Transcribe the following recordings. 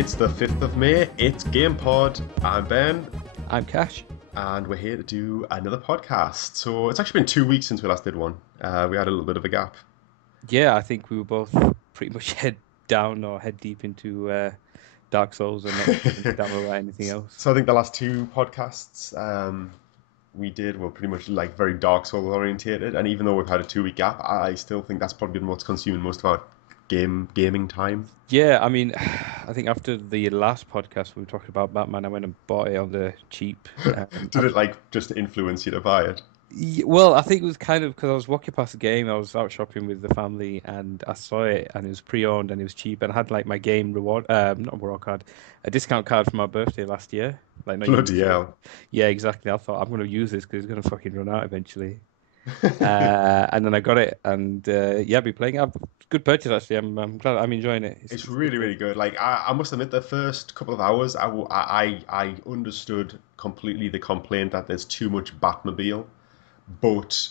It's the 5th of May, it's Gamepod, I'm Ben, I'm Cash. and we're here to do another podcast. So it's actually been 2 weeks since we last did one. We had a little bit of a gap. Yeah, I think we were both pretty much head down or head deep into Dark Souls and not giving a damn about anything else. So I think the last two podcasts we did were pretty much like very Dark Souls orientated, and even though we've had a 2 week gap, I still think that's probably been what's consuming most of our gaming time. Yeah, I mean, I think after the last podcast we talked about Batman, I went and bought it on the cheap. Did it like just influence you to buy it? Well, I think it was kind of because I was walking past the game, I was out shopping with the family, and I saw it, and it was pre-owned, and it was cheap, and I had like my game reward, not reward card, a discount card for my birthday last year. Like, not even Bloody this year. hell. Yeah, exactly. I thought I'm going to use this because it's going to fucking run out eventually. And then I got it, and yeah, I've been playing it. Good purchase actually. I'm glad I'm enjoying it. It's It's a good really, really game. good. Like I must admit, the first couple of hours, I understood completely the complaint that there's too much Batmobile. But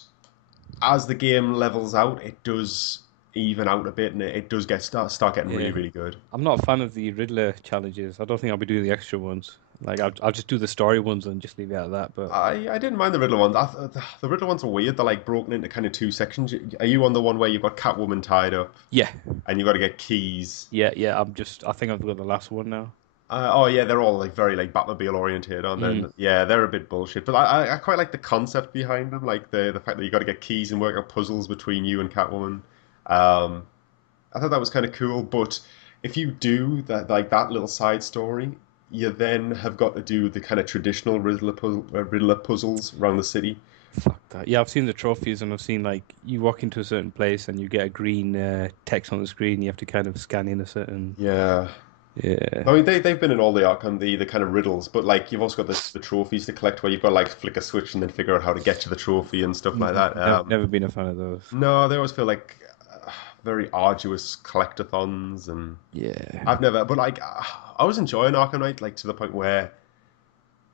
as the game levels out, it does even out a bit, and it does start getting really, Yeah, really good. I'm not a fan of the Riddler challenges. I don't think I'll be doing the extra ones. Like I'll just do the story ones and just leave it at that. But I didn't mind the Riddler ones. The Riddler ones are weird. They're like broken into kind of two sections. Are you on the one where you've got Catwoman tied up yeah, and you've got to get keys? yeah. I think I've got the last one now. Oh yeah, they're all like very like Batmobile oriented on Mm. then. Yeah, they're a bit bullshit, but I quite like the concept behind them, like the fact that you got to get keys and work out puzzles between you and Catwoman. Um, I thought that was kind of cool, but if you do that like that little side story, you then have got to do the kind of traditional Riddler puzzles around the city. Fuck that. Yeah, I've seen the trophies and I've seen like you walk into a certain place and you get a green text on the screen. You have to kind of scan in a certain. Yeah. Yeah. I mean, they've been in all the Arkham, the kind of riddles, but like you've also got the trophies to collect where you've got to like flick a switch and then figure out how to get to the trophy and stuff like that. Never been a fan of those. No, they always feel like very arduous collectathons, and Yeah. I've never. But like, I was enjoying Arkham Knight, like to the point where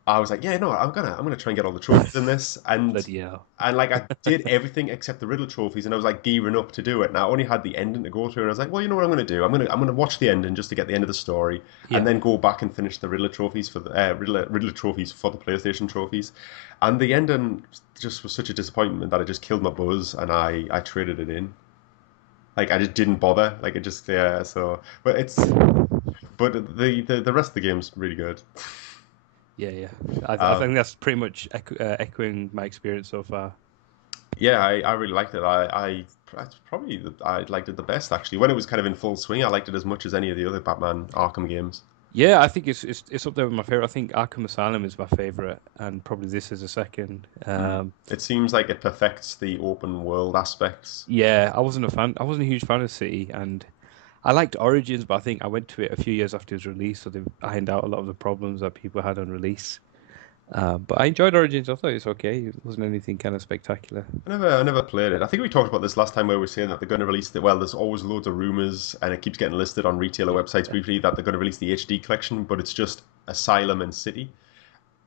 I was like, yeah, no, I'm gonna try and get all the trophies in this, Bloody hell. and like I did everything except the riddle trophies, and I was like gearing up to do it, and I only had the ending to go through, and I was like, well, you know what I'm gonna do? I'm gonna watch the ending just to get the end of the story, and Yeah. then go back and finish the Riddler trophies for the Riddler trophies for the PlayStation trophies, and the ending just was such a disappointment that it just killed my buzz, and I traded it in. Like I just didn't bother. Like it just yeah. So, but the rest of the game's really good. Yeah, yeah. I Um, think that's pretty much echoing my experience so far. yeah, I really liked it. That's probably I liked it the best actually. When it was kind of in full swing, I liked it as much as any of the other Batman Arkham games. Yeah, I think it's up there with my favorite. I think Arkham Asylum is my favorite, and probably this is a second. It seems like it perfects the open world aspects. Yeah, I wasn't a fan. I wasn't a huge fan of City, and I liked Origins, but I think I went to it a few years after its release, so they've ironed out a lot of the problems that people had on release. But I enjoyed Origins. I thought it was okay. It wasn't anything kind of spectacular. I never played it. I think we talked about this last time where we were saying that they're going to release the, well, there's always loads of rumors and it keeps getting listed on retailer websites briefly that they're going to release the HD collection, but it's just Asylum and City.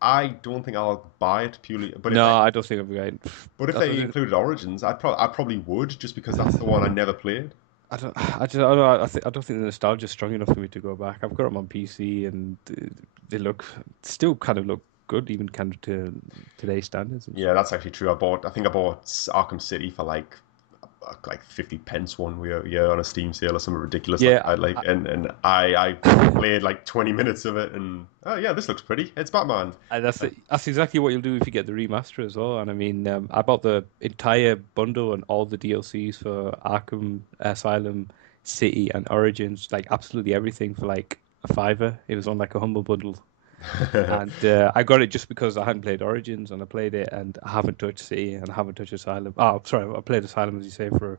I don't think I'll buy it purely, No, I don't think I'm going. but if I they don't, included Origins, I probably would just because that's the one I never played. I don't know. I don't think the nostalgia is strong enough for me to go back. I've got them on PC, and they look still kind of look good, even kind of to today's standards and Yeah, stuff. that's actually true. I think I bought Arkham City for like 50 pence one year on a Steam sale or something ridiculous like Yeah, that. Like, and I played like 20 minutes of it, and oh yeah, this looks pretty. It's Batman. and that's exactly what you'll do if you get the remaster as well. And I mean, I bought the entire bundle and all the DLCs for Arkham Asylum, City, and Origins, like absolutely everything for like a fiver. It was on like a humble bundle, and I got it just because I hadn't played Origins, and I played it, and I haven't touched City, and I haven't touched Asylum. Oh, sorry, I played Asylum as you say for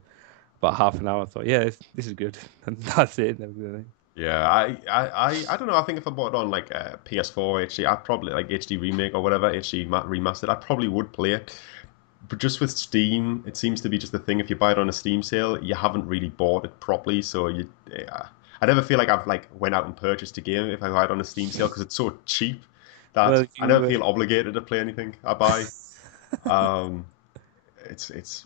about half an hour. I thought, yeah, this is good, and that's it. And everything. Yeah, I don't know. I think if I bought it on like a PS4 HD, I'd probably like HD remake or whatever, HD remastered, I probably would play it. But just with Steam, it seems to be just the thing. If you buy it on a Steam sale, you haven't really bought it properly. So I never feel like I've like went out and purchased a game if I buy it on a Steam sale because it's so cheap that Well, I never feel obligated to play anything I buy. Um, it's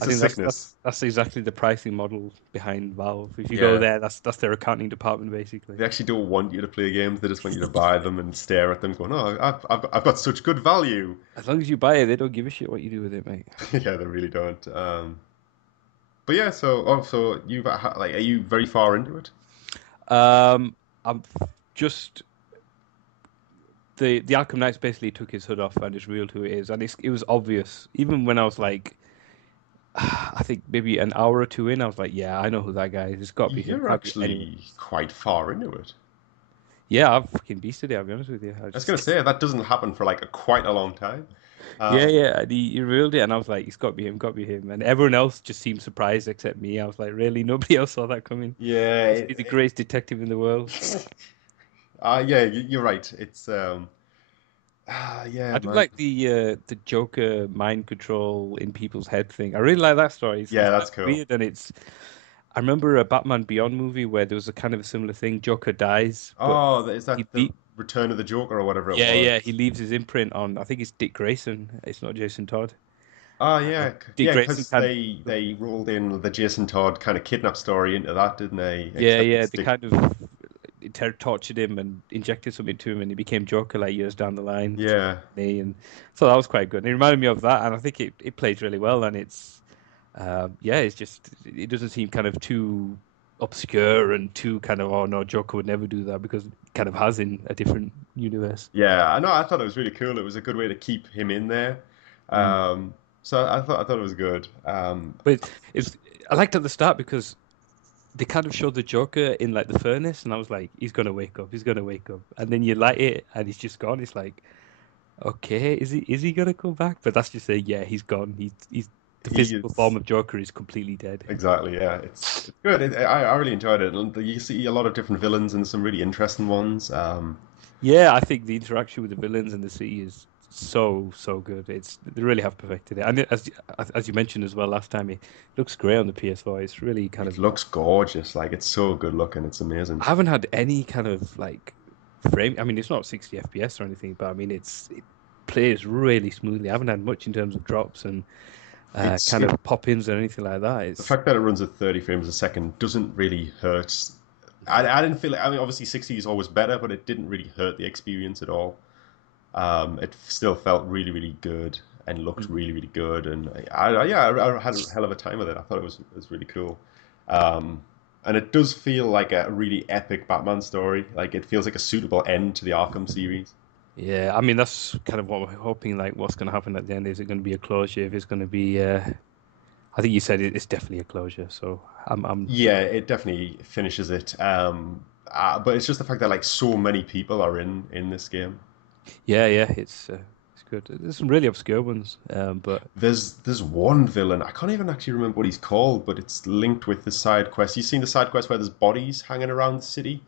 I a think sickness. that's exactly the pricing model behind Valve. If you go Yeah, there, that's their accounting department basically. they actually don't want you to play games. They just want you to buy them and stare at them, going, "Oh, I've got such good value." As long as you buy it, they don't give a shit what you do with it, mate. Yeah, they really don't. But yeah, so like, are you very far into it? I'm just the Arkham Knights basically took his hood off and it's real who it is, and it was obvious even when I was like, I think maybe an hour or two in, I was like, yeah, I know who that guy is. It's got to be him. You're Can't be anyone. actually quite far into it. Yeah, I've fucking beasted it. I'll be honest with you. I I was gonna just say that doesn't happen for like quite a long time. yeah, Um, yeah. And he revealed it, and I was like, it's got to be him, got to be him. And everyone else just seemed surprised except me. I was like, really, nobody else saw that coming. yeah, Must be the greatest detective in the world. yeah, you're right. It's I yeah, do man. like the Joker mind control in people's head thing. I really like that story. Yeah, It's kind that's of cool. weird, and it's. I remember a Batman Beyond movie where there was a kind of a similar thing. Joker dies, but Oh, is he that the le Return of the Joker or whatever it yeah, yeah, he was? leaves his imprint on. I think it's Dick Grayson. It's not Jason Todd. Oh Uh, yeah, Dick yeah, Grayson because kind of. they rolled in the Jason Todd kind of kidnap story into that, didn't they? Yeah, Except yeah, it's they Dick. kind of tortured him and injected something to him, and he became Joker like years down the line. Yeah, And so that was quite good. And it reminded me of that, and I think it plays really well. And it's yeah, it's just it doesn't seem kind of too obscure and too kind of oh no, Joker would never do that because it kind of has in a different universe. yeah. I know. I thought it was really cool. It was a good way to keep him in there. Mm. So I thought it was good. But it's I liked at the start because they kind of showed the Joker in like the furnace, and I was like, he's gonna wake up, he's gonna wake up, and then you light it, and he's just gone. It's like, okay, is he gonna come back? But that's just saying, yeah, he's gone. He's the He physical form is of Joker is completely dead. exactly, yeah. It's good. I really enjoyed it. And you see a lot of different villains and some really interesting ones. Yeah, I think the interaction with the villains and the city is so good. It's they really have perfected it, and as you mentioned as well last time, it looks great on the PS4. It's really kind It of looks gorgeous. Like it's so good looking. It's amazing. I haven't had any kind of like frame. I mean, it's not 60 FPS or anything, but I mean, it plays really smoothly. I haven't had much in terms of drops and It's kind of pop-ins or anything like that. the It's fact that it runs at 30 frames a second doesn't really hurt. I didn't feel. I mean, obviously 60 is always better, but it didn't really hurt the experience at all. It still felt really, really good and looked mm, really, really good. And yeah, I had a hell of a time with it. I thought it was really cool. And it does feel like a really epic Batman story. Like it feels like a suitable end to the Arkham series. yeah. I mean, that's kind of what we're hoping. Like, what's going to happen at the end? Is it going to be a closure? If it's going to be, I think you said it's definitely a closure. So I'm Yeah, it definitely finishes it. But it's just the fact that like so many people are in this game. yeah, yeah. It's good. There's some really obscure ones, but There's one villain. I can't even actually remember what he's called, but it's linked with the side quest. You've seen the side quest where there's bodies hanging around the city?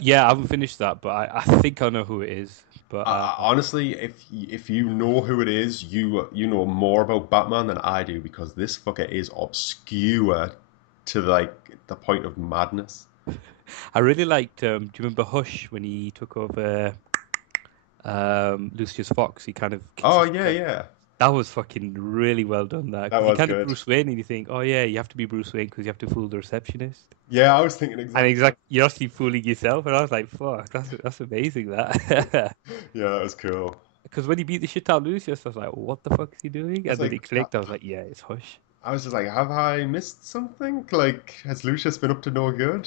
yeah, I haven't finished that, but I think I know who it is. But Honestly, if you know who it is, you know more about Batman than I do because this fucker is obscure to like the point of madness. I really liked. Do you remember Hush when he took over Lucius Fox? He kind of Oh kisses. yeah, yeah, That was fucking really well done. That that because you was kind of good. Bruce Wayne and you think, oh yeah, you have to be Bruce Wayne because you have to fool the receptionist. Yeah, I was thinking And exactly. exactly, you're actually fooling yourself. And I was like, fuck, that's amazing. That Yeah, that was cool. because when he beat the shit out of Lucius, I was like, what the fuck is he doing? I was And then like, it clicked. I was like, yeah, it's Hush. I was just like, have I missed something? Like, has Lucius been up to no good?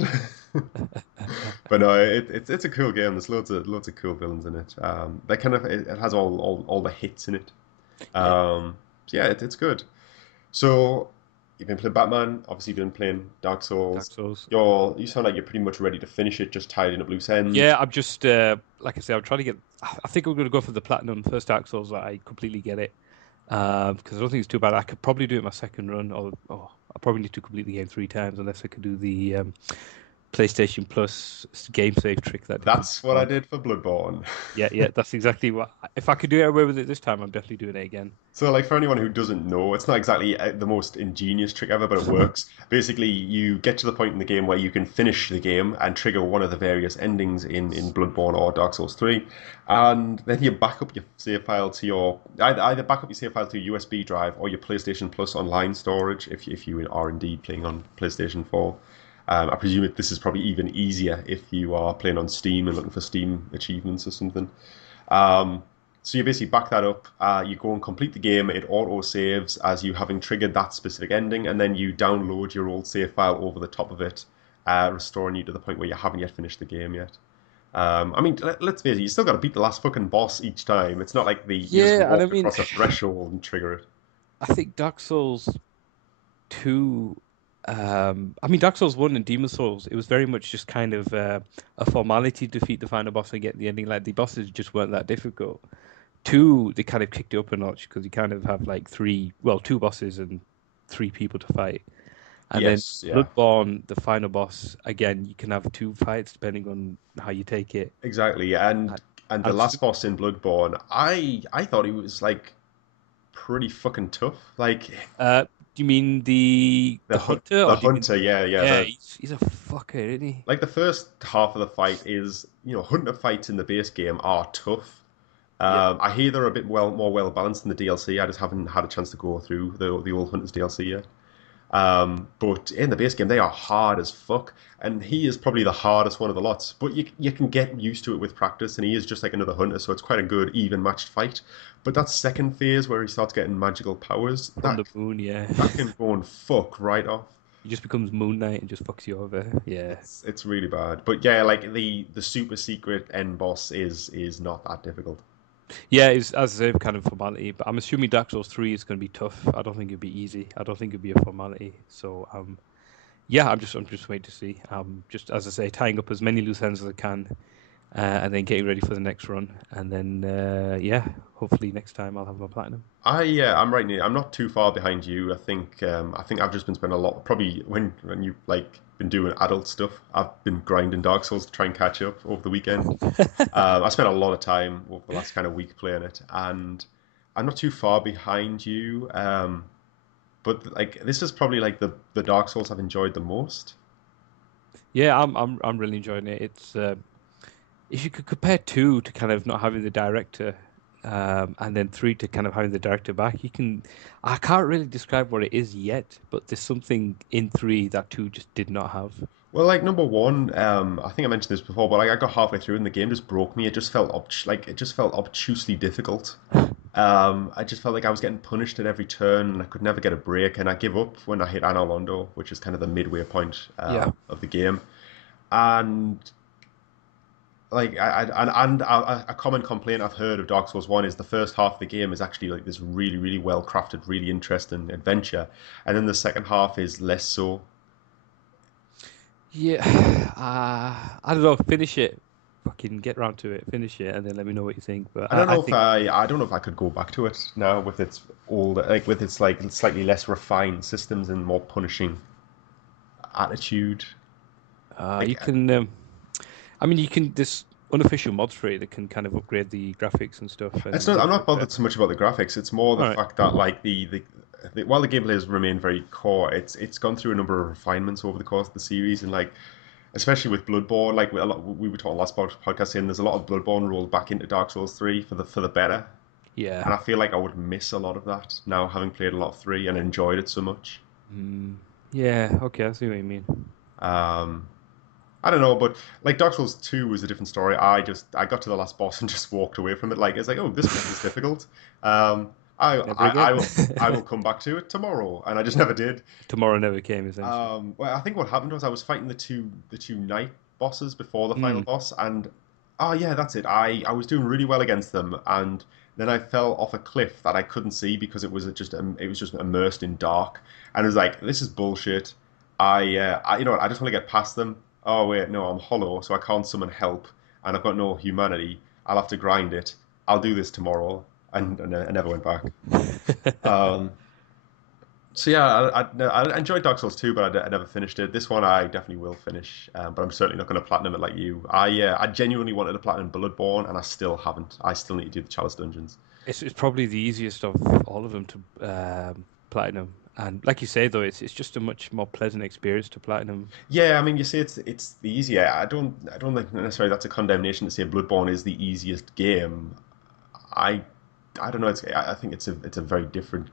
But no, it's a cool game. There's loads of cool villains in it. They kind of it has all the hits in it. Yeah, So yeah, it's good. So you've been playing Batman. Obviously, you've been playing Dark Dark Souls. Souls. You sound like you're pretty much ready to finish it. Just tidying up loose ends. Yeah, I'm just like I said, I'm trying to get. I think I'm going to go for the platinum first Dark Souls. That I completely get it because I don't think it's too bad. I could probably do it my second run, or I probably need to complete the game 3 times unless I could do the PlayStation Plus game save trick that they could That's do what I on. did for Bloodborne. Yeah, yeah, that's exactly what. If I could do it away with it this time, I'm definitely doing it again. So, like, for anyone who doesn't know, it's not exactly the most ingenious trick ever, but it works. Basically, you get to the point in the game where you can finish the game and trigger one of the various endings in Bloodborne or Dark Souls 3, and then you back up your save file to your either back up your save file to your USB drive or your PlayStation Plus online storage if you are indeed playing on PlayStation 4. I presume this is probably even easier if you are playing on Steam and looking for Steam achievements or something. Um, so you basically back that up, you go and complete the game, it auto saves as you having triggered that specific ending, and then you download your old save file over the top of it, restoring you to the point where you haven't yet finished the game yet. I mean, let's face it, you still got to beat the last fucking boss each time. It's not like you just Yeah, and I walk mean, across a threshold and trigger it. I think Dark Souls 2, I mean, Dark Souls 1 and Demon Souls, it was very much just kind of a formality to defeat the final boss and get the ending. Like, the bosses just weren't that difficult. 2, they kind of kicked it up a notch because you kind of have like two bosses and three people to fight. And then Yes, yeah. Bloodborne, the final boss, again, you can have two fights depending on how you take it. Exactly, and And, and the and last boss in Bloodborne, I thought he was like pretty fucking tough. Like do you mean the hunter, the or do you mean? hunter, yeah, yeah. Yeah, The he's a fucker, isn't he? like the first half of the fight is, hunter fights in the base game are tough. Yeah. I hear they're a bit more well balanced in the DLC. I just haven't had a chance to go through the old Hunters DLC yet. But in the base game, they are hard as fuck, and he is probably the hardest one of the lots. But you can get used to it with practice, and he is just like another hunter, so it's quite a good even matched fight. But that second phase where he starts getting magical powers, From the moon, yeah. that can go and fuck right off. He just becomes Moon Knight and just fucks you over. Yeah. It's really bad. But yeah, like the super secret end boss is not that difficult. Yeah, it's as I say, kind of formality. But I'm assuming Dark Souls 3 is going to be tough. I don't think it'll be easy. I don't think it'll be a formality. So yeah, I'm just waiting to see. Just as I say, tying up as many loose ends as I can, and then getting ready for the next run. And then yeah, hopefully next time I'll have my platinum. I'm right near. I'm not too far behind you. I think I've just been spending a lot. Probably when you like been doing adult stuff, I've been grinding Dark Souls to try and catch up over the weekend. I spent a lot of time over the last kind of week playing it, and I'm not too far behind you. But like this is probably like the Dark Souls I've enjoyed the most. Yeah, I'm really enjoying it. It's if you could compare 2 to kind of not having the director, and then 3 to kind of having the director back, you can. I can't really describe what it is yet, but there's something in 3 that 2 just did not have. Well, like number one, I think I mentioned this before, but like I got halfway through and the game just broke me. It just felt it just felt obtusely difficult. I just felt like I was getting punished at every turn, and I could never get a break, and I give up when I hit Anor Londo, which is kind of the midway point Yeah. of the game. And like a common complaint I've heard of Dark Souls 1 is the first half of the game is actually like this really, really well crafted, really interesting adventure, and then the second half is less so. Yeah, I don't know. Finish it, fucking get round to it. Finish it, and then let me know what you think. But I think I don't know if I could go back to it now with its older, like with its like slightly less refined systems and more punishing attitude. you Like can. I mean, you can. There's unofficial mods for it that can kind of upgrade the graphics and stuff it's and not. I'm make it not look better. bothered so much about the graphics. It's more the All right. fact that like while the gameplay has remained very core, it's gone through a number of refinements over the course of the series, and like especially with Bloodborne, like we were talking last podcast saying there's a lot of Bloodborne rolled back into Dark Souls 3 for the better, Yeah. and I feel like I would miss a lot of that now having played a lot of 3 and enjoyed it so much. Mm, yeah. Okay, I see what you mean. Um, I don't know, but like Dark Souls 2 was a different story. I got to the last boss and just walked away from it. Like it's like, oh, this was difficult. Um, Never again. I will come back to it tomorrow, and I just never did. Tomorrow never came, essentially. Well, I think what happened was I was fighting the two night bosses before the final Mm. boss, and oh yeah, that's it. I was doing really well against them, and then I fell off a cliff that I couldn't see because it was just immersed in dark, and it was like this is bullshit. I you know what? I just want to get past them. Oh wait, no, I'm hollow, so I can't summon help, and I've got no humanity. I'll have to grind it. I'll do this tomorrow, and I never went back. Um, So yeah, I enjoyed Dark Souls 2, but I never finished it. This one I definitely will finish, but I'm certainly not going to platinum it like you. I genuinely wanted to platinum Bloodborne, and I still haven't. I still need to do the Chalice dungeons. It's probably the easiest of all of them to platinum. And like you say, though, it's just a much more pleasant experience to platinum. Yeah, I mean, you say it's the easier. I don't think necessarily that's a condemnation to say Bloodborne is the easiest game. I I don't know. I think it's a very different.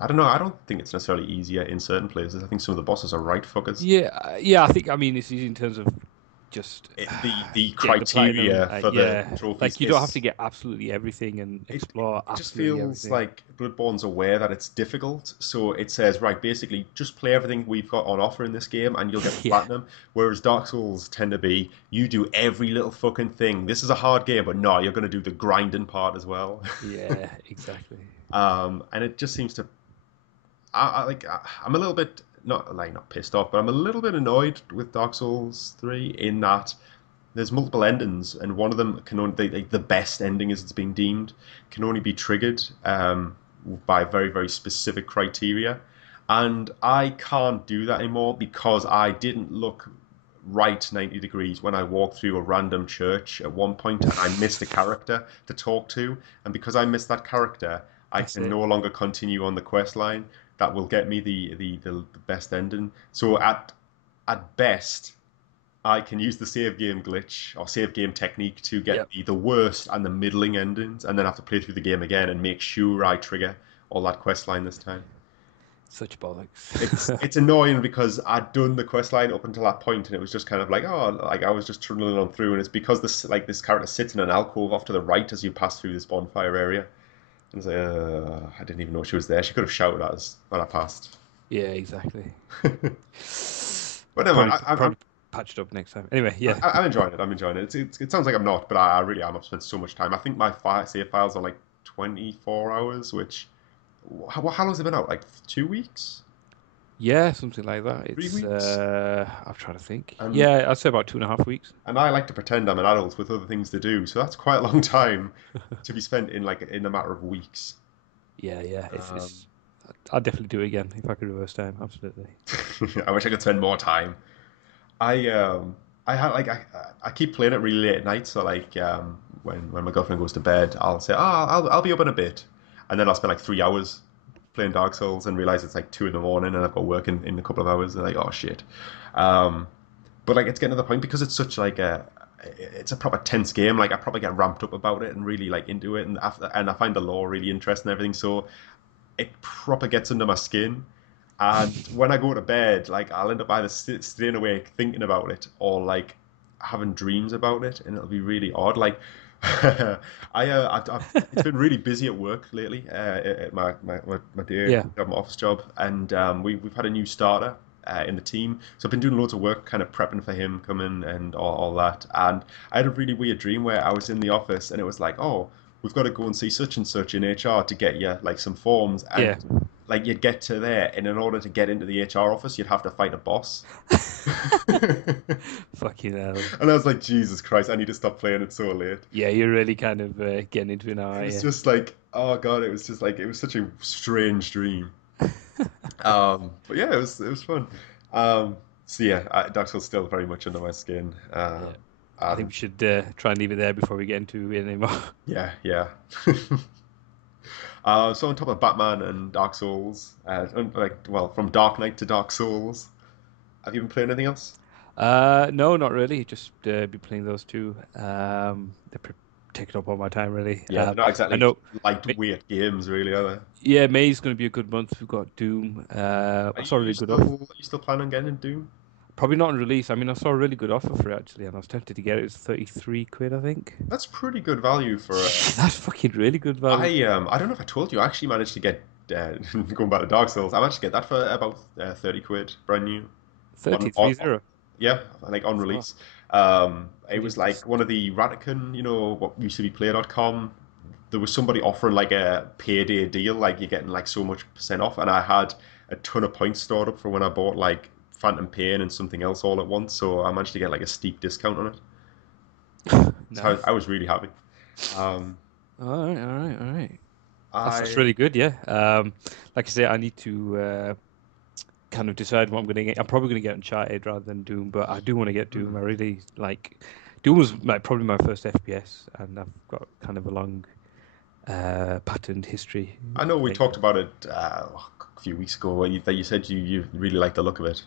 I don't know. I don't think it's necessarily easier in certain places. I think some of the bosses are right fuckers. Yeah, yeah. I mean it's easy in terms of just The getting the platinum. criteria for the Yeah, trophies like you don't have to is get absolutely everything and explore it just absolutely feels everything. like Bloodborne's aware that it's difficult, so it says, right, basically, just play everything we've got on offer in this game and you'll get the Yeah, platinum. Whereas Dark Souls tend to be, you do every little fucking thing. This is a hard game, but no, you're going to do the grinding part as well. yeah, exactly. And it just seems to, I'm a little bit not pissed off, but I'm a little bit annoyed with Dark Souls 3 in that there's multiple endings, and one of them can only the best ending as it's being deemed can only be triggered by very very specific criteria, and I can't do that anymore because I didn't look right 90 degrees when I walked through a random church at one point and I missed a character to talk to, and because I missed that character, I That's can it. no longer continue on the quest line that will get me the best ending. So at best I can use the save game glitch or save game technique to get Yep. the worst and the middling endings, and then have to play through the game again and make sure I trigger all that quest line this time. Such It's bollocks. it's annoying because I'd done the quest line up until that point, and it was just kind of like, oh, like I was just trundling on through, and it's because this character sits in an alcove off to the right as you pass through this bonfire area, and it's like, I didn't even know she was there. She could have shouted at us when I passed. Yeah, exactly. But never mind. Probably patched up next time. Anyway, yeah. I'm enjoying it. I'm enjoying it. It sounds like I'm not, but I really am. I've spent so much time. I think my save files are like 24 hours, which how long has it been out? Like 2 weeks, Yeah, something like that. 3 weeks? I'm trying to think. And Yeah, I'd say about 2.5 weeks. and I like to pretend I'm an adult with other things to do, so that's quite a long time to be spent in a matter of weeks. Yeah, yeah. Um, I'd definitely do it again if I could reverse time. Absolutely. I wish I could spend more time. I um I had like I keep playing it really late at night, so like when my girlfriend goes to bed, I'll say, I'll be up in a bit, and then I'll spend like 3 hours playing Dark Souls and realize it's like 2 in the morning and I've got work in a couple of hours and like oh shit. Um, but like it's getting to the point because it's such like it's a proper tense game. Like I probably get ramped up about it and really like into it, and I find the lore really interesting and everything. So it proper gets under my skin. And when I go to bed, like I'll end up either staying awake thinking about it or like having dreams about it, and it'll be really odd. Like it's been really busy at work lately. At my day Yeah. job, my office job, and we've had a new starter. In the team, so I've been doing loads of work, kind of prepping for him coming and all that. And I had a really weird dream where I was in the office, and it was like, "Oh, we've got to go and see such and such in HR to get you like some forms," and Yeah. like you'd get to there, and in order to get into the HR office, you'd have to fight a boss. And Fucking hell. I was like, Jesus Christ, I need to stop playing it so late. Yeah, you're really kind of getting into it now, It aren't was you? just like, oh God, it was just like it was such a strange dream. But yeah, it was fun. So yeah, Dark Souls still very much under my skin. Yeah. I think And we should try and leave it there before we get into it anymore. yeah, yeah. So on top of Batman and Dark Souls, from Dark Knight to Dark Souls, have you been playing anything else? No, not really. Just be playing those two. Taking up all my time, really. Yeah, they're not I exactly know. lightweight games, really, are they? Yeah, May's going to be a good month. We've got Doom. Are I saw a you really good off. still are you still planning on getting Doom? Probably not on release. I mean, I saw a really good offer for it actually, and I was tempted to get it. It was 33 quid, I think. That's pretty good value for. Yeah, that's fucking really good value. I don't know if I told you. I actually managed to get going back to Dark Souls. I managed to get that for about 30 quid, brand new. On 33.0. yeah, like on Fuck, release. It really was good. like one of the Ratican, what used to be Play.com. There was somebody offering like a payday deal, like you're getting like so much percent off, and I had a ton of points stored up for when I bought like Phantom Pain and something else all at once, so I managed to get like a steep discount on it. So I Nice. was really happy. Um, All right, all right, all right. That's I really good. Yeah. Like I say, I need to kind of decide what I'm going to get. I'm probably going to get Uncharted rather than Doom, but I do want to get Doom. I hmm. really like. Doom was like probably my first FPS, and I've got kind of a long patterned history I know we playing. talked about it a few weeks ago where that you said you really like the look of it.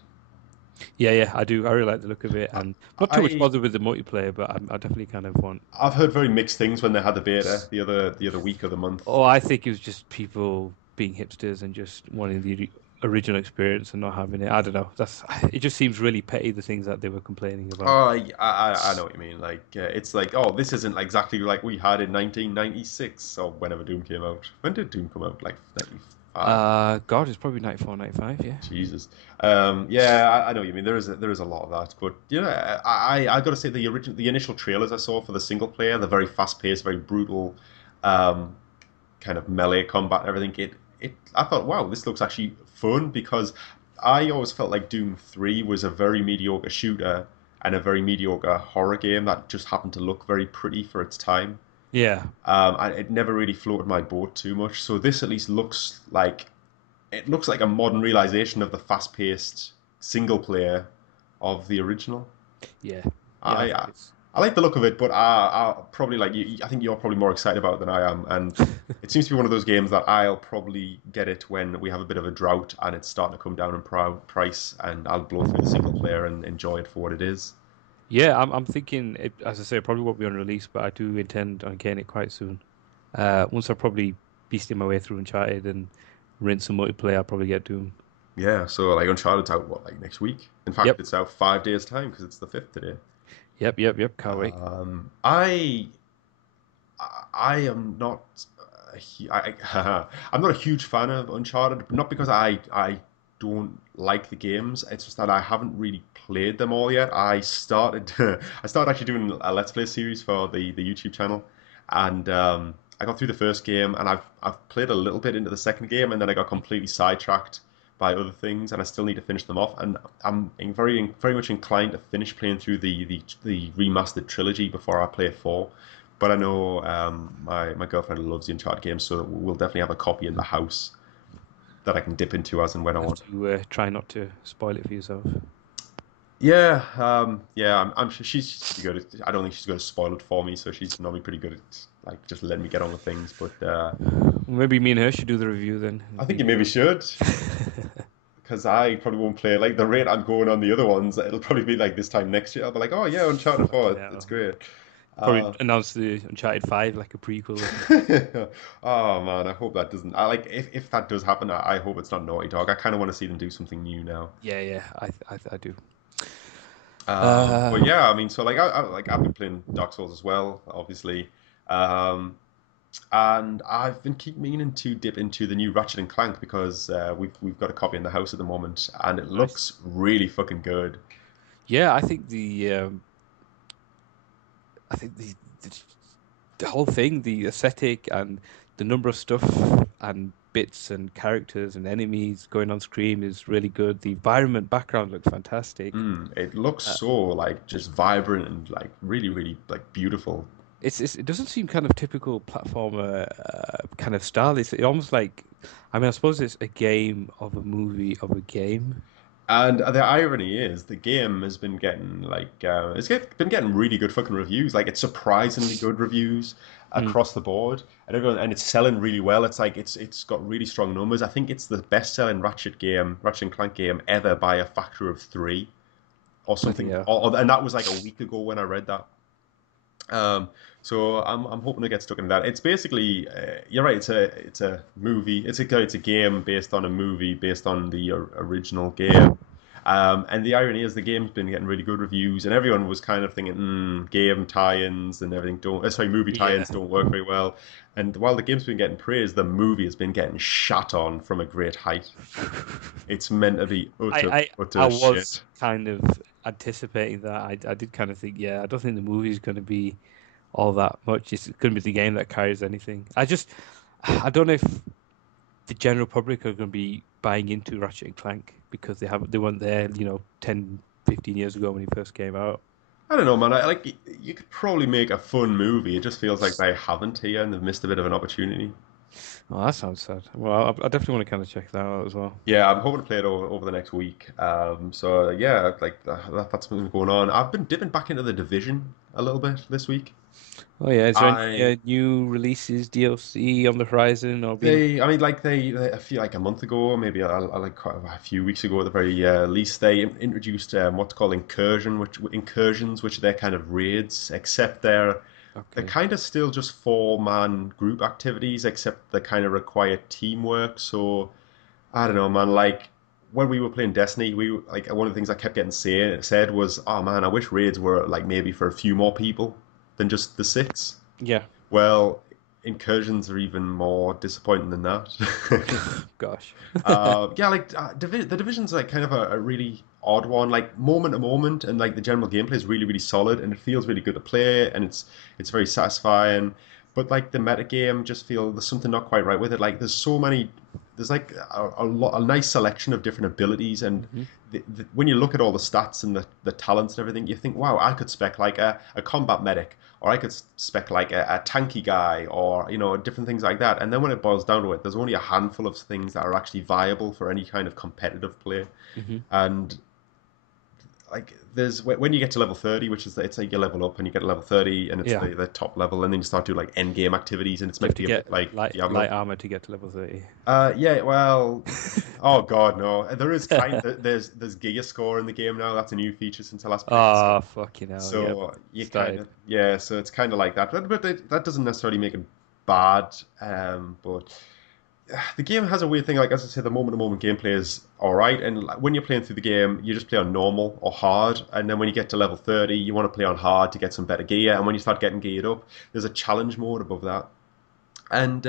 Yeah, yeah, I do. I really like the look of it, and not too much I bothered with the multiplayer, but I definitely kind of want. I've heard very mixed things when they had the beta the other week or the month. Oh, I think it was just people being hipsters and just wanting the original experience and not having it. I don't know. That's it. Just seems really petty the things that they were complaining about. Oh, I know what you mean. Like it's like, oh, this isn't exactly like we had in 1996 or whenever Doom came out. When did Doom come out? Like 95? God, it's probably 94, 95. Yeah. Jesus. Yeah, I know what you mean. There is a lot of that, but I got to say the initial trailers I saw for the single player, the very fast paced, very brutal, um, kind of melee combat and everything. It I thought, wow, this looks actually fun because I always felt like Doom 3 was a very mediocre shooter and a very mediocre horror game that just happened to look very pretty for its time. Yeah. It never really floated my boat too much. So this at least looks like a modern realization of the fast-paced single player of the original. Yeah. Yeah. I I think I, it's. I like the look of it, but I probably like you. I think you're probably more excited about it than I am, and it seems to be one of those games that I'll probably get it when we have a bit of a drought and it's starting to come down in price, and I'll blow through the single player and enjoy it for what it is. Yeah, I'm thinking, as I say, it probably won't be on release, but I do intend on getting it quite soon. Once I probably beasted my way through Uncharted and rinse some multiplayer, I'll probably get Doom. Yeah, so like Uncharted's out what like next week? In fact, Yep, it's out 5 days time because it's the fifth today. yep. Can't wait. Um, I I am not. I'm not a huge fan of Uncharted, not because I don't like the games. It's just that I haven't really played them all yet. I started actually doing a Let's Play series for the YouTube channel, and I got through the first game, and I've played a little bit into the second game, and then I got completely sidetracked by other things, and I still need to finish them off. And I'm very much inclined to finish playing through the remastered trilogy before I play four. But I know my girlfriend loves the Uncharted games, so we'll definitely have a copy in the house that I can dip into as and when I You have want. to try not to spoil it for yourself. Yeah, yeah, I'm sure she's pretty good. I don't think she's going to spoil it for me, so she's normally pretty good at like just letting me get on with things. But Well, maybe me and her should do the review then. I think you maybe should, because I probably won't play like the rate I'm going on the other ones. It'll probably be like this time next year. I'll be like, oh yeah, Uncharted 4, Fucking it's hell. great. Probably Uh, announce the Uncharted 5 like a prequel or something. oh man, I hope that doesn't. I like if that does happen. I hope it's not Naughty Dog. I kind of want to see them do something new now. Yeah, yeah, I do. But Uh, yeah, I mean, so like I've been playing Dark Souls as well, obviously, um, and I've been keep meaning to dip into the new Ratchet and Clank because we've got a copy in the house at the moment, and it nice. looks really fucking good. Yeah, I think the whole thing, the aesthetic and the number of stuff and bits and characters and enemies going on screen is really good. The environment background looks fantastic. It looks Uh, so like just vibrant and like really like beautiful. it doesn't seem kind of typical platformer kind of style. It's almost like, I mean, I suppose it's a game of a movie of a game. And the irony is, the game has been getting like been getting really good fucking reviews. Like it's surprisingly good reviews Mm. across the board, and everyone and it's selling really well. It's like it's got really strong numbers. I think it's the best-selling Ratchet and Clank game ever by a factor of three or Bloody something. hell. And that was like a week ago when I read that. Um, so I'm hoping to get stuck in that. It's basically you're right. It's a movie. It's a game based on a movie based on the original game. And the irony is the game's been getting really good reviews, and everyone was kind of thinking, game tie-ins and everything don't. Sorry, movie Yeah. tie-ins don't work very well. And while the game's been getting praised, the movie has been getting shot on from a great height. It's meant to be I, utter I I utter was shit. kind of anticipating that. I did kind of think, yeah, I don't think the movie's going to be all that much. It's going to be the game that carries anything. I don't know if the general public are going to be buying into Ratchet and Clank because they weren't there, 10, 15 years ago when he first came out. I don't know, man. You could probably make a fun movie. It just feels like they haven't here, and they've missed a bit of an opportunity. Oh, that sounds sad. Well, I definitely want to kind of check that out as well. Yeah, I'm hoping to play it over the next week. So yeah, like that's been going on. I've been dipping back into the Division a little bit this week. Oh yeah, is there any I new releases, DLC on the horizon or being? I mean, like I feel like a month ago, maybe like quite a few weeks ago, at the very least, they introduced what's called incursions, which are their kind of raids, except they're Okay. kind of still just four-man group activities, except they kind of require teamwork. So I don't know, man. Like when we were playing Destiny, we like one of the things I kept getting said was, "Oh man, I wish raids were like maybe for a few more people than just the six." Yeah. Well, incursions are even more disappointing than that. Gosh. Yeah, like the division's like kind of a really odd one, like moment to moment, and like the general gameplay is really, really solid, and it feels really good to play, and it's very satisfying. But like the meta game, just feel there's something not quite right with it. Like there's like a nice selection of different abilities, and Hmm. when you look at all the stats and the talents and everything, you think, wow, I could spec like a combat medic, or I could spec like a tanky guy, or different things like that. And then when it boils down to it, there's only a handful of things that are actually viable for any kind of competitive play. Hmm. And like there's when you get to level 30, which is it's like you level up and you get to level 30 and it's Yeah. the top level, and then you start doing like end game activities, and it's Do you meant have to to be a get bit like light Diablo. armor to get to level 30? Yeah, well, oh God, no. There is there's Giga Score in the game now. That's a new feature since I last played. Oh, So fucking hell. Yep. so you kind Started. of yeah, so it's kind of like that, but that doesn't necessarily make it bad. But the game has a weird thing. Like as I said, the moment-to-moment gameplay is all right, and like, when you're playing through the game, you just play on normal or hard, and then when you get to level 30, you want to play on hard to get some better gear, and when you start getting geared up, there's a challenge mode above that, and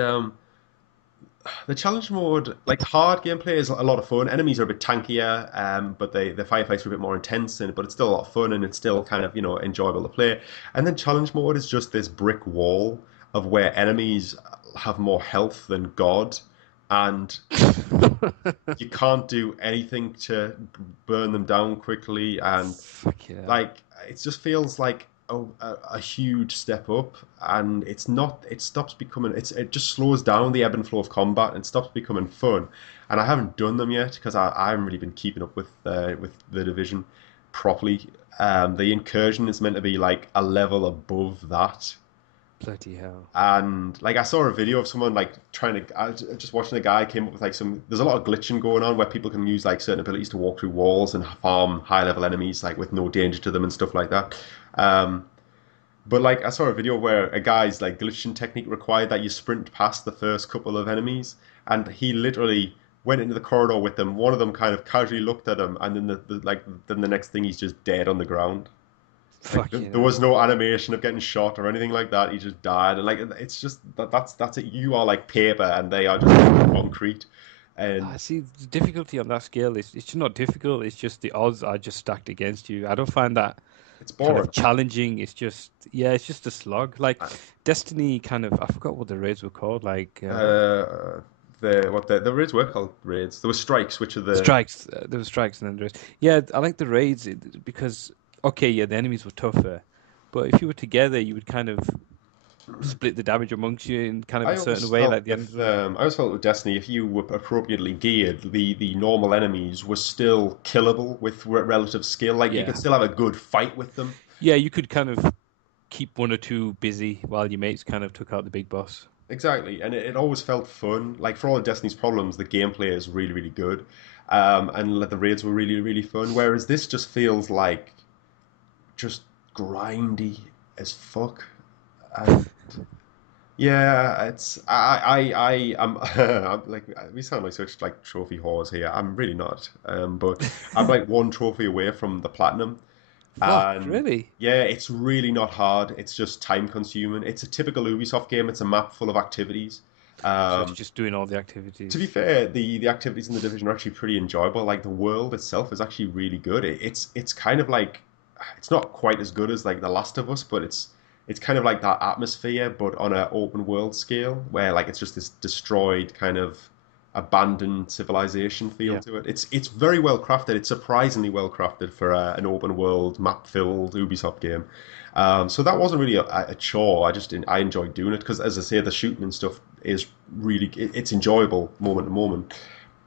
the challenge mode, like hard gameplay, is a lot of fun. Enemies are a bit tankier, but the firefights are a bit more intense, but it's still a lot of fun and it's still kind of enjoyable to play. And then challenge mode is just this brick wall of where enemies have more health than God, and you can't do anything to burn them down quickly, and Fucking hell. like it just feels like a huge step up, and it's not. It stops becoming. It just slows down the ebb and flow of combat and stops becoming fun. And I haven't done them yet because I haven't really been keeping up with the division properly. The incursion is meant to be like a level above that, Bloody hell. and like I saw a video of someone like trying to, I was just watching a guy came up with like there's a lot of glitching going on where people can use like certain abilities to walk through walls and farm high level enemies like with no danger to them and stuff like that. Um, but like I saw a video where a guy's like glitching technique required that you sprint past the first couple of enemies, and he literally went into the corridor with them. One of them kind of casually looked at him, and then then the next thing he's just dead on the ground. Like Fucking there was hell. no animation of getting shot or anything like that. He just died, and like it's just that's it. You are like paper, and they are just concrete, I and see the difficulty on that scale is it's just not difficult, it's just the odds are just stacked against you. I don't find that it's kind of boring. challenging. It's just yeah, it's just a slog. Like Uh, Destiny kind of I forgot what the raids were called, like the raids were called raids. There were strikes, which are the strikes. There were strikes and then raids. Yeah, I like the raids because okay, yeah, the enemies were tougher, but if you were together, you would kind of split the damage amongst you in kind of I a certain always way, felt like the enemies were. I always felt with Destiny, if you were appropriately geared, the normal enemies were still killable with relative skill. Like you could Yeah. still have a good fight with them. Yeah, you could kind of keep one or two busy while your mates kind of took out the big boss. Exactly, and it always felt fun. Like for all of Destiny's problems, the gameplay is really, really good, and like, the raids were really, really fun. Whereas this just feels like just grindy as fuck, and yeah, it's I am I'm like we sound like such like trophy whores here. I'm really not, but I'm like one trophy away from the platinum, Fuck, and really? yeah, it's really not hard. It's just time consuming. It's a typical Ubisoft game. It's a map full of activities. So it's Um, just doing all the to be activities. fair, the activities in the division are actually pretty enjoyable. Like the world itself is actually really good. It's kind of like it's not quite as good as like The Last of Us, but it's kind of like that atmosphere, but on an open world scale, where like it's just this destroyed kind of abandoned civilization feel Yeah. to it. It's very well crafted. It's surprisingly well crafted for an open world map filled Ubisoft game. So that wasn't really a chore. I enjoyed doing it because, as I say, the shooting and stuff is really it's enjoyable moment to moment.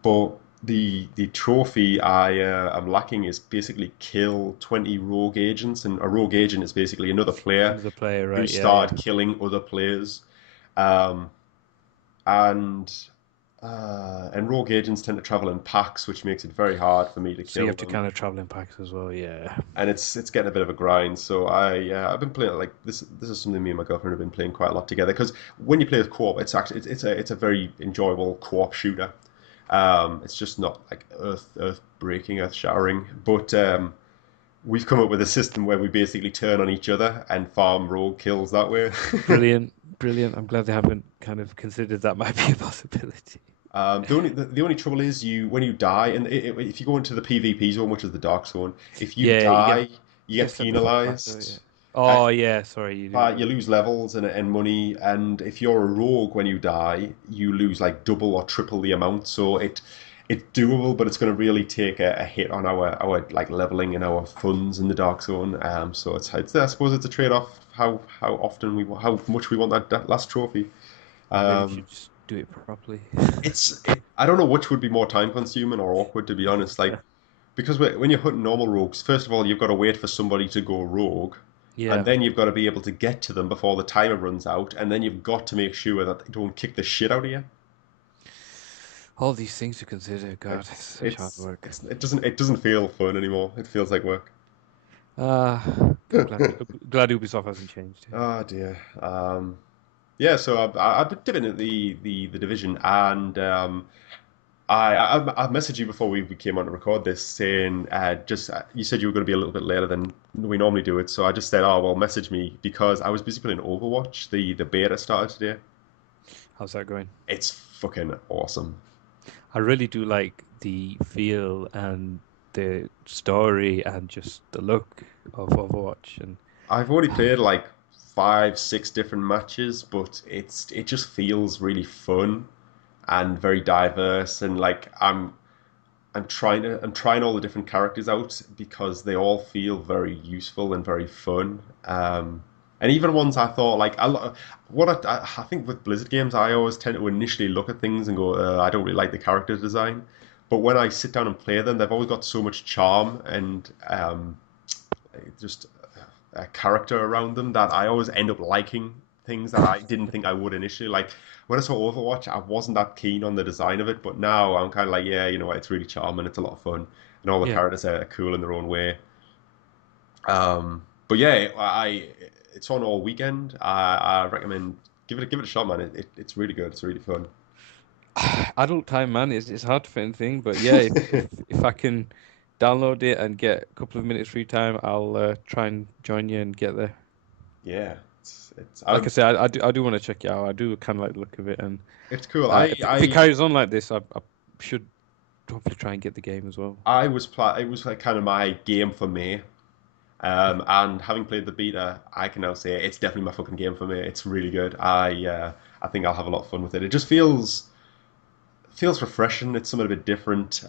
But the trophy I'm lacking is basically kill 20 rogue agents, and a rogue agent is basically another player Another player, who right? Yeah, yeah. started killing other players. Um, and and rogue agents tend to travel in packs, which makes it very hard for me to So you kill have to them. kind of travel in packs as well. Yeah. And it's getting a bit of a grind. So I've been playing like this. This is something me and my girlfriend have been playing quite a lot together. Because when you play with co-op, it's a very enjoyable co-op shooter. It's just not like earth breaking, earth shattering. But we've come up with a system where we basically turn on each other and farm rogue kills that way. Brilliant, brilliant. I'm glad they haven't kind of considered that might be a possibility. The only trouble is you when you die, and if you go into the PvP zone, which is the dark zone, if you Yeah, die, you you get get set the fuck back though, yeah. penalized. Uh, Oh yeah, sorry, you do, you don't lose levels and money, and if you're a rogue when you die, you lose like double or triple the amount. So it's doable, but it's going to really take a hit on our like leveling and our funds in the dark zone. So I suppose it's a trade off how often how much we want that last trophy. you? Maybe you Um, should just do it properly. I don't know which would be more time consuming or awkward to be honest. Like because when you're hunting normal rogues, first of all you've got to wait for somebody to go rogue, and Yeah, then you've got to be able to get to them before the timer runs out, and then you've got to make sure that they don't kick the shit out of you. all these things to consider. God, it's It's such hard work. it doesn't feel fun anymore. It feels like work. Ah, glad Ubisoft hasn't changed. Oh dear. Yeah, so I've been dipping at the division, and I messaged you before we came on to record this, saying just you said you were going to be a little bit later than we normally do it, so I just said, oh well, message me because I was busy playing Overwatch. The beta started today. How's that going? It's fucking awesome. I really do like the feel and the story and just the look of Overwatch. And I've already played like five, six different matches, but it just feels really fun and very diverse, and like I'm trying all the different characters out because they all feel very useful and very fun. And even ones I thought like I think with Blizzard games I always tend to initially look at things and go I don't really like the character design, but when I sit down and play them, they've always got so much charm and just a character around them that I always end up liking things that I didn't think I would initially. Like when I saw Overwatch, I wasn't that keen on the design of it, but now I'm kind of like, yeah, you know what, it's really charming, it's a lot of fun, and all the yeah, characters are cool in their own way. But yeah, it's on all weekend. I recommend give it a shot, man. It's really good. It's really fun. adult time, man, it's hard to fit anything. But yeah, if I can download it and get a couple of minutes free time, I'll try and join you and get there. Yeah, it's Like I said, I do want to check it out. I do kind of like the look of it, and it's cool. if it carries on like this, I should hopefully try and get the game as well. It was like kind of my game for me. And having played the beta, I can now say it's definitely my fucking game for me. It's really good. I think I'll have a lot of fun with it. It just feels refreshing. It's something a bit different.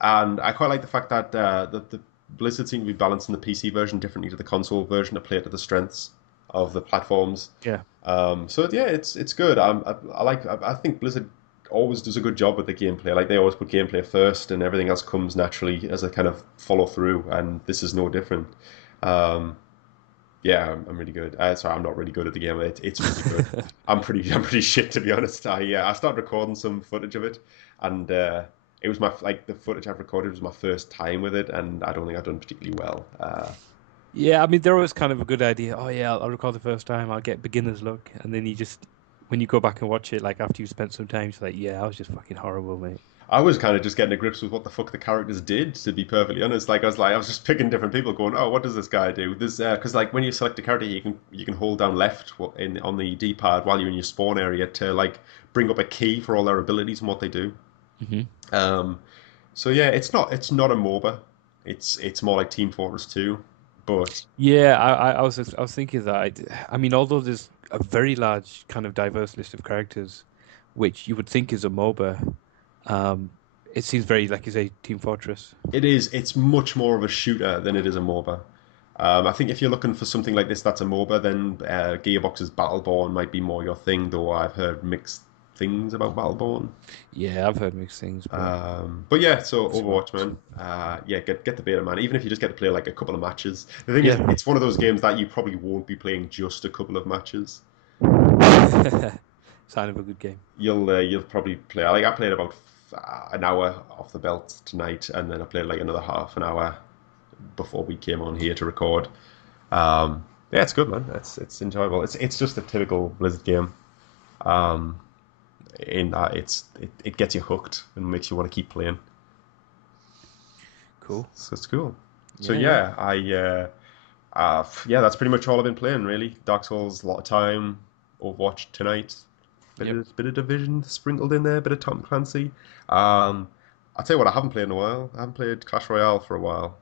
And I quite like the fact that the Blizzard seem to be balancing the PC version differently to the console version to play to the strengths of the platforms. Yeah. So yeah, it's good. I think Blizzard always does a good job with the gameplay. Like they always put gameplay first, and everything else comes naturally as a kind of follow through. And this is no different. Um, yeah, I'm really good. Sorry, I'm not really good at the game. It's really good. I'm pretty shit to be honest. I started recording some footage of it, and it was my like the footage I've recorded was my first time with it, and I don't think I've done particularly well. Yeah, I mean, they're always kind of a good idea. Oh yeah, I'll record the first time. I'll get beginner's luck, and then you just when you go back and watch it, like after you've spent some time, it's like, yeah, I was just fucking horrible, mate. I was kind of just getting to grips with what the fuck the characters did, to be perfectly honest. I was just picking different people, going, "Oh, what does this guy do?" This because like when you select a character, you can hold down left in on the D-pad while you're in your spawn area to like bring up a key for all their abilities and what they do. Hmm. Um, so yeah, it's not a MOBA. It's more like Team Fortress 2, but Yeah, I was thinking that. I mean, although there's a very large kind of diverse list of characters, which you would think is a MOBA, um, it seems very like you say Team Fortress. it's much more of a shooter than it is a MOBA. I think if you're looking for something like this that's a MOBA, then Gearbox's Battleborn might be more your thing, though I've heard mixed things about Battleborn. Yeah, I've heard mixed things, but But yeah, so it's fun. Overwatch, man. Yeah, get the beta, man. Even if you just get to play like a couple of matches. The thing is, Yeah. it's one of those games that you probably won't be playing just a couple of matches. Sign of a good game. You'll probably play. Like I played about an hour off the belt tonight, and then I played like another half an hour before we came on here to record. Yeah, it's good, man. It's enjoyable. It's just a typical Blizzard game. Um, in that it gets you hooked and makes you want to keep playing. Cool. So it's cool. So Yeah, yeah. yeah, yeah, that's pretty much all I've been playing really. Dark Souls, a lot of time. Overwatch tonight. Yep. Bit of Division sprinkled in there. Bit of Tom Clancy. Um, I'll tell you what, I haven't played in a while. I haven't played Clash Royale for a while.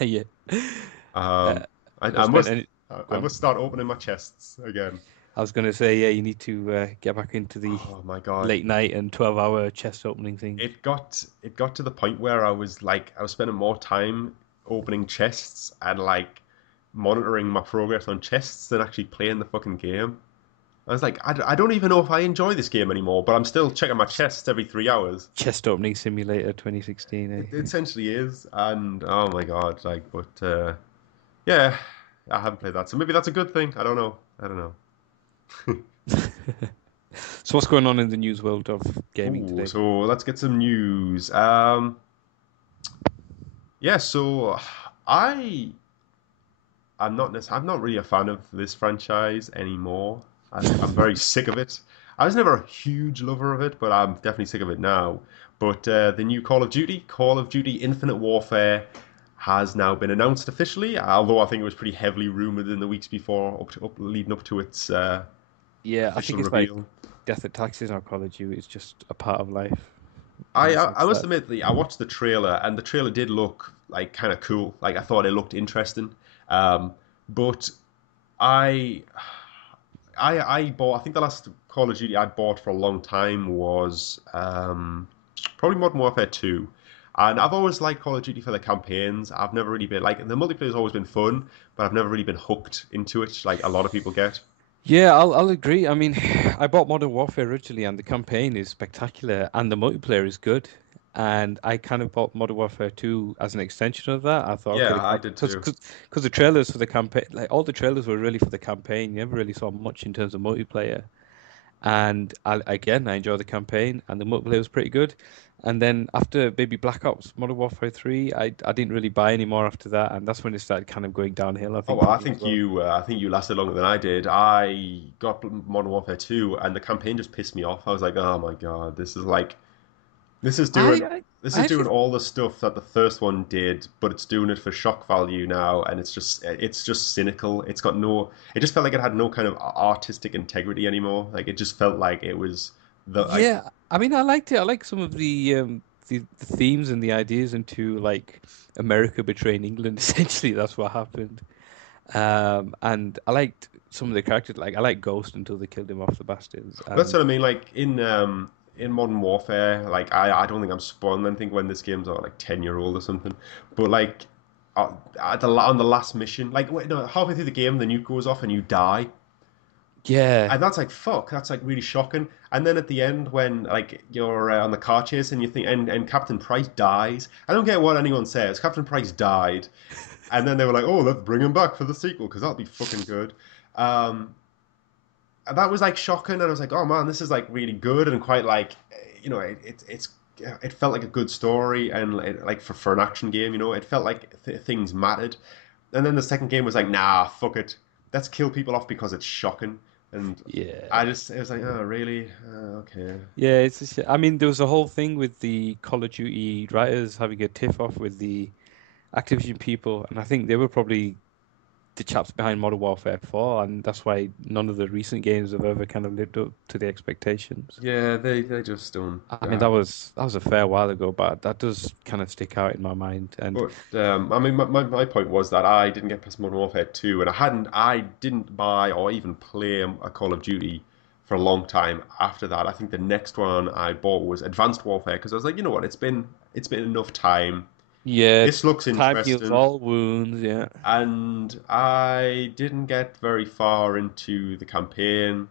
Yeah. Uh, Um, I've I spent must any. Go I on. must start opening my chests again. I was going to say, yeah, you need to get back into the Oh my God. late night and 12-hour chest opening thing. It got to the point where I was spending more time opening chests and like monitoring my progress on chests than actually playing the fucking game. I was like, I don't even know if I enjoy this game anymore, but I'm still checking my chests every 3 hours. Chest opening simulator 2016, It eh? essentially is, and oh my God, like, but yeah, I haven't played that, so maybe that's a good thing. I don't know. I don't know. So what's going on in the news world of gaming Ooh, today? so let's get some news. Yeah, so I I'm not really a fan of this franchise anymore. I'm very sick of it. I was never a huge lover of it, but I'm definitely sick of it now. But the new Call of Duty Infinite Warfare, has now been announced officially. Although I think it was pretty heavily rumored in the weeks before, leading up to its Yeah, I official think it's like reveal. death at taxis on Call of Duty is just a part of life in I the I sense I must that admit, I watched the trailer, and the trailer did look like kind of cool. Like I thought it looked interesting. Um, but I I bought. I think the last Call of Duty I bought for a long time was probably Modern Warfare 2. And I've always liked Call of Duty for the campaigns. I've never really been like the multiplayer's always been fun, but I've never really been hooked into it like a lot of people get. yeah, I'll agree. I mean, I bought Modern Warfare originally, and the campaign is spectacular, and the multiplayer is good. And I kind of bought Modern Warfare 2 as an extension of that. I thought, okay, Yeah, I did because too. because the trailers for the campaign, like all the trailers were really for the campaign. You never really saw much in terms of multiplayer. And I enjoyed the campaign, and the multiplayer was pretty good. And then after maybe Black Ops Modern Warfare 3, I didn't really buy any more after that, and that's when it started kind of going downhill, I Oh think, well, for me as well. I think you lasted longer than I did. I got Modern Warfare 2, and the campaign just pissed me off. I was like, oh my God, this is I, doing I, this I is doing actually all the stuff that the first one did, but it's doing it for shock value now, and it's just cynical. It just felt like it had no kind of artistic integrity anymore. Like it just felt like it was the like Yeah, I mean, I liked it. I like some of the themes and the ideas into like America betraying England. Essentially, that's what happened. And I liked some of the characters. Like I like Ghost until they killed him off, the bastards. that's And what I mean. Like in Modern Warfare, like I don't think I'm spoiling anything when this game's like 10-year-old or something, but like on the last mission, like wait, no, halfway through the game, the nuke goes off and you die. yeah, And that's like fuck. That's like really shocking. And then at the end, when like you're on the car chase and you think, and Captain Price dies. I don't care what anyone says. Captain Price died, and then they were like, oh, let's bring him back for the sequel because that'll be fucking good. Um, and that was like shocking, and I was like, oh man, this is like really good and quite like, it felt like a good story and like for an action game, it felt like things mattered. And then the second game was like, nah, fuck it, let's kill people off because it's shocking. And yeah, it was like, oh really? Okay. yeah. It's just, I mean, there was a whole thing with the Call of Duty writers having a tiff off with the Activision people, and I think they were probably the chaps behind Modern Warfare 4, and that's why none of the recent games have ever kind of lived up to the expectations. Yeah, they just don't. I mean, that was a fair while ago, but that does kind of stick out in my mind. And But I mean, my point was that I didn't get past Modern Warfare 2, and I didn't buy or even play a Call of Duty for a long time after that. I think the next one I bought was Advanced Warfare because I was like, you know what, it's been enough time. Yeah, This looks time heals interesting. all wounds. Yeah. And I didn't get very far into the campaign,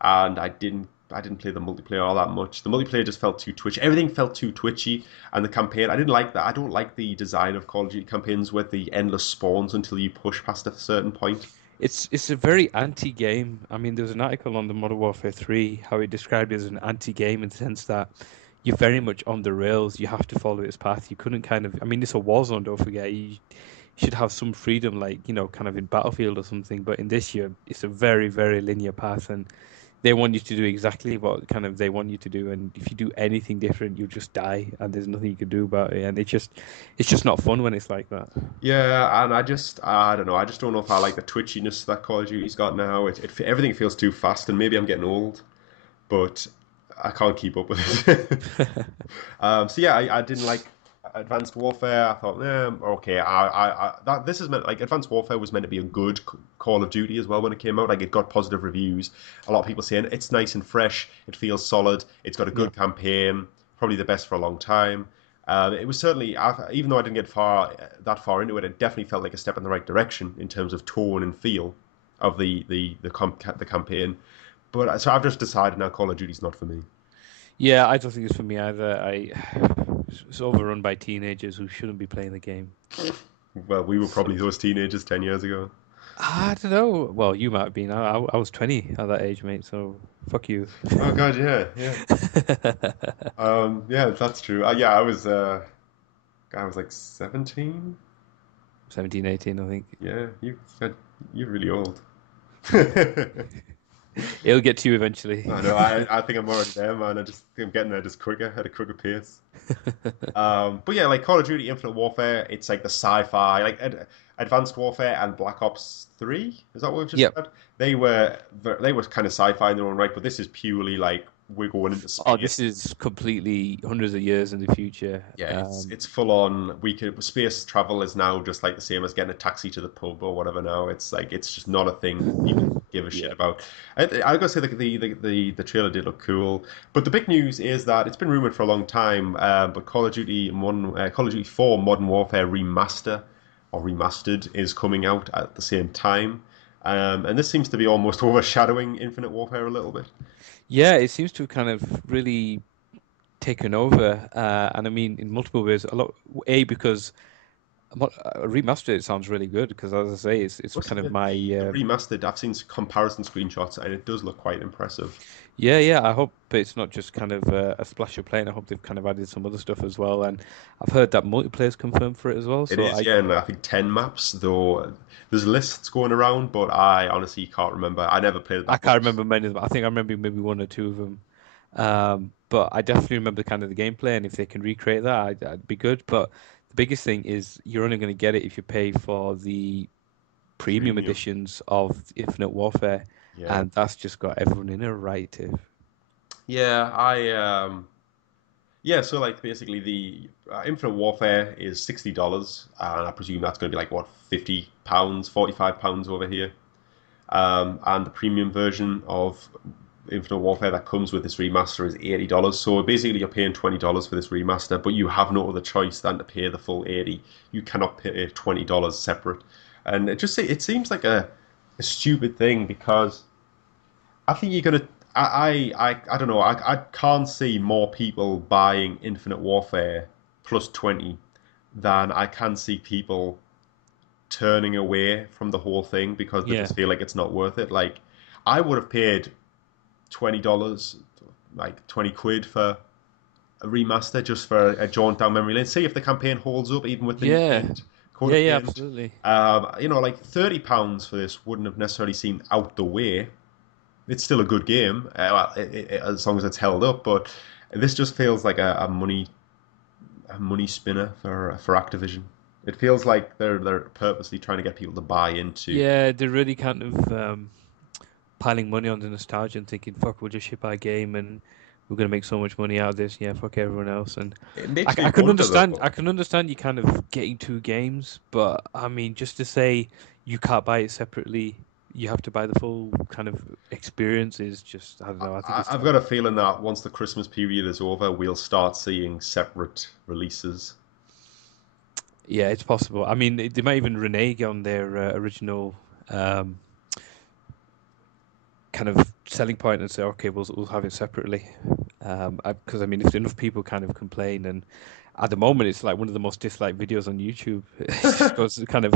and I didn't play the multiplayer all that much. The multiplayer just felt too twitchy. Everything felt too twitchy, and the campaign I didn't like that. I don't like the design of Call of Duty campaigns with the endless spawns until you push past a certain point. It's a very anti-game. I mean, there was an article on the Modern Warfare 3 how it described it as an anti-game in the sense that you're very much on the rails. You have to follow its path. You couldn't kind of. I mean, it's a war zone. Don't forget. You should have some freedom, like kind of in Battlefield or something. But in this year, it's a very, very linear path, and they want you to do exactly what kind of they want you to do. And if you do anything different, you just die, and there's nothing you can do about it. And it's just not fun when it's like that. Yeah, and I don't know. I just don't know if I like the twitchiness that Call of Duty's got now. Everything feels too fast, and maybe I'm getting old, but I can't keep up with it. So yeah, I didn't like Advanced Warfare. I thought, okay, that this is meant like Advanced Warfare was meant to be a good Call of Duty as well when it came out. Like it got positive reviews. A lot of people saying it's nice and fresh. It feels solid. It's got a Yeah. good campaign, probably the best for a long time. It was certainly, even though I didn't get that far into it, it definitely felt like a step in the right direction in terms of tone and feel of the campaign. But so I've just decided now Call of Duty's not for me. Yeah, I don't think it's for me either. It's overrun by teenagers who shouldn't be playing the game. Well, we were So probably those teenagers 10 years ago. I don't know. Well, you might have been. I was 20 at that age, mate. So fuck you. Oh God, yeah, yeah. Yeah, that's true. Yeah, I was like 17. 17, 18, I think. Yeah, you're really old. It'll get to you eventually. I know. I think I'm already there, man. I'm getting there just quicker at a quicker pace. But yeah, like Call of Duty Infinite Warfare, it's like the sci-fi, like Advanced Warfare and Black Ops 3. Is that what we've just Yep. said? They were kind of sci-fi in their own right, but this is purely like we're going into Oh, this space. is completely hundreds of years in the future. Yeah, it's full on. We could space travel is now just like the same as getting a taxi to the pub or whatever. Now it's like it's just not a thing that people give a shit Yeah. about. I gotta say the trailer did look cool, but the big news is that it's been rumored for a long time. But Call of Duty 4 Modern Warfare remastered is coming out at the same time, and this seems to be almost overshadowing Infinite Warfare a little bit. Yeah, it seems to have kind of really taken over. And I mean, in multiple ways, a lot, A, because remastered it sounds really good because as I say, it's What's kind of the, my the remastered? I've seen comparison screenshots, and it does look quite impressive. yeah. I hope it's not just kind of a splash of play, and I hope they've kind of added some other stuff as well. And I've heard that multiplayer is confirmed for it as well. It So is, I yeah, and I think 10 maps, though there's lists going around, but I honestly can't remember. I never played I that can't much. remember many of them. I think I remember maybe one or two of them. But I definitely remember kind of the gameplay, and if they can recreate that, I'd be good. But the biggest thing is you're only going to get it if you pay for the premium Premium. editions of Infinite Warfare, Yeah. and that's just got everyone in a right to. Yeah, yeah, so like basically the Infinite Warfare is $60, and I presume that's going to be like what, £50, £45 over here. And the premium version of Infinite Warfare that comes with this remaster is $80. So basically, you're paying $20 for this remaster, but you have no other choice than to pay the full 80. You cannot pay $20 separate, and it seems like a stupid thing because I think you're gonna. I don't know. I can't see more people buying Infinite Warfare plus 20 than I can see people turning away from the whole thing because they Yeah, just feel like it's not worth it. Like I would have paid $20, like 20 quid for a remaster just for a jaunt down memory lane. See if the campaign holds up even with the new yeah, paint, coat of yeah, paint. absolutely. Like £30 for this wouldn't have necessarily seemed out the way. It's still a good game, as long as it's held up. But this just feels like a money spinner for Activision. It feels like they're purposely trying to get people to buy into. Yeah, they're really kind of piling money on the nostalgia and thinking, "Fuck, we'll just ship our game and we're gonna make so much money out of this." Yeah, fuck everyone else. And It I, makes me I can wonder understand. I though. can understand you kind of getting two games, but I mean, just to say you can't buy it separately, you have to buy the full kind of experience is just, I don't know. I think it's I've tough. got a feeling that once the Christmas period is over, we'll start seeing separate releases. Yeah, it's possible. I mean, they might even renege on their original um, kind of selling point and say, okay, we'll have it separately. Because I mean, if enough people kind of complain, and at the moment it's like one of the most disliked videos on YouTube. It just goes kind of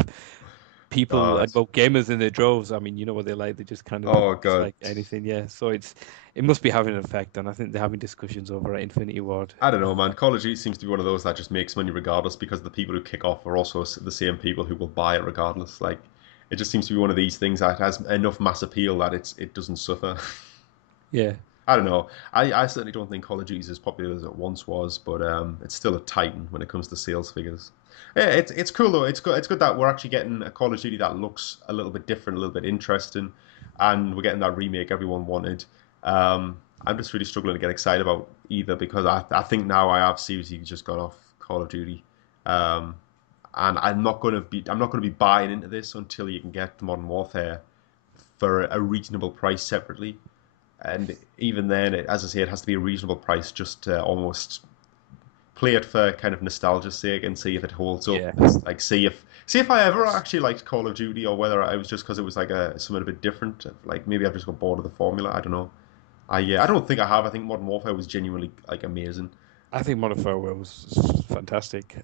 people God. and well, gamers in their droves. I mean, you know what they're like. They just kind of Oh God. dislike anything. Yeah, so it must be having an effect, and I think they're having discussions over at Infinity Ward. I don't know, man. Call of Duty seems to be one of those that just makes money regardless because the people who kick off are also the same people who will buy it regardless. Like, it just seems to be one of these things that has enough mass appeal that it doesn't suffer. Yeah, I don't know. I certainly don't think Call of Duty is as popular as it once was, but it's still a titan when it comes to sales figures. Yeah, it's cool though. It's good. It's good that we're actually getting a Call of Duty that looks a little bit different, a little bit interesting, and we're getting that remake everyone wanted. I'm just really struggling to get excited about either because I think now I have seriously just got off Call of Duty, um, and I'm not going to be buying into this until you can get Modern Warfare for a reasonable price separately. And even then, as I say, it has to be a reasonable price just to almost play it for kind of nostalgia's sake and see if it holds up. yeah. And like see if I ever actually liked Call of Duty or whether I was just because it was like something a bit different. Like maybe I've just got bored of the formula. I don't know. I don't think I have. I think Modern Warfare was genuinely like amazing. I think Modern Warfare was fantastic.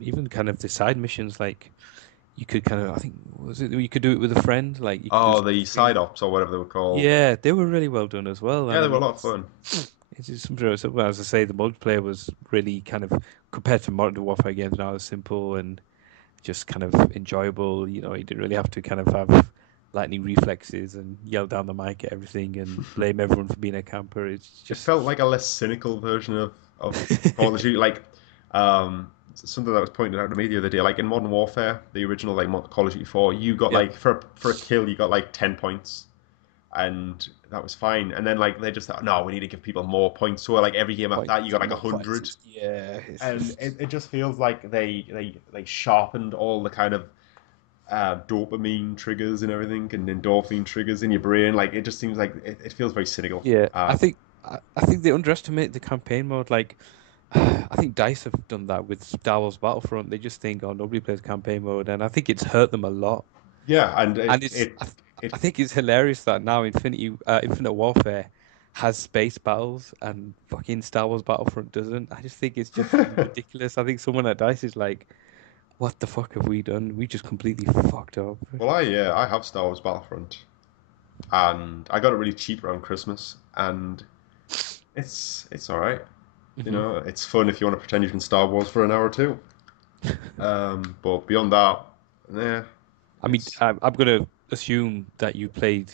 Even kind of the side missions, like you could kind of, I think, was it you could do it with a friend, like you could do Oh, split the side screen. ops or whatever they were called. Yeah, they were really well done as well. Yeah, And I they were a mean, lot of fun. it's just something so, well, as I say, the multiplayer was really kind of compared to Modern Warfare games now, simple and just kind of enjoyable. You know, you didn't really have to kind of have lightning reflexes and yell down the mic at everything and blame everyone for being a camper. It's It just felt like a less cynical version of Call of Duty. Like something that was pointed out to me the other day. Like in Modern Warfare, the original like Call of Duty 4, you got yeah, like for a kill, you got like 10 points, and that was fine. And then like they just thought, no, we need to give people more points. So like every game after that, you points got and like more 100, points. Yeah, it's and just it just feels like they sharpened all the kind of dopamine triggers and everything and endorphin triggers in your brain. Like it just seems like it feels very cynical. yeah. I think they underestimate the campaign mode. Like I think Dice have done that with Star Wars Battlefront. They just think, oh, nobody plays campaign mode, and I think it's hurt them a lot. Yeah, and And it's I it think it's hilarious that now Infinite Warfare has space battles and fucking Star Wars Battlefront doesn't. I just think it's just ridiculous. I think someone at Dice is like, what the fuck have we done? We just completely fucked up. well, I have Star Wars Battlefront, and I got it really cheap around Christmas, and it's all right. You Hmm. know, it's fun if you want to pretend you can Star Wars for an hour or two. But beyond that, yeah, I mean, it's I'm gonna assume that you played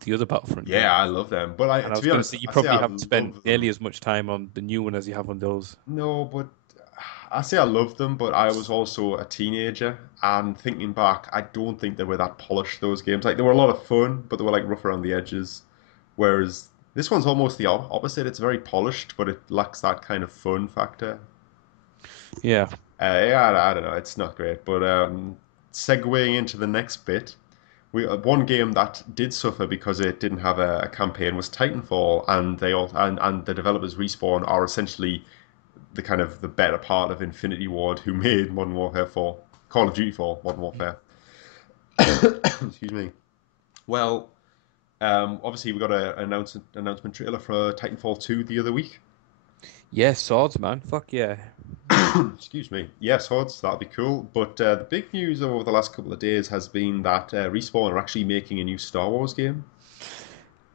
the other Battlefront yeah, I games, love them. But I, and I to was be gonna honest, say you I say probably I haven't spent love nearly them. as much time on the new one as you have on those. No, but I say I love them, but I was also a teenager, and thinking back, I don't think they were that polished, those games. Like, they were a lot of fun, but they were, like, rough around the edges. Whereas this one's almost the opposite. It's very polished, but it lacks that kind of fun factor. Yeah. Yeah, I don't know. It's not great. But segueing into the next bit, one game that did suffer because it didn't have a campaign was Titanfall, and and the developers Respawn are essentially the kind of the better part of Infinity Ward who made Modern Warfare 4, Call of Duty 4, Modern Warfare. Excuse me. Well, obviously we got an announcement trailer for Titanfall 2 the other week. Yeah, swords, man. Fuck yeah. Excuse me. Yes, Hods, that'd be cool. But the big news over the last couple of days has been that Respawn are actually making a new Star Wars game.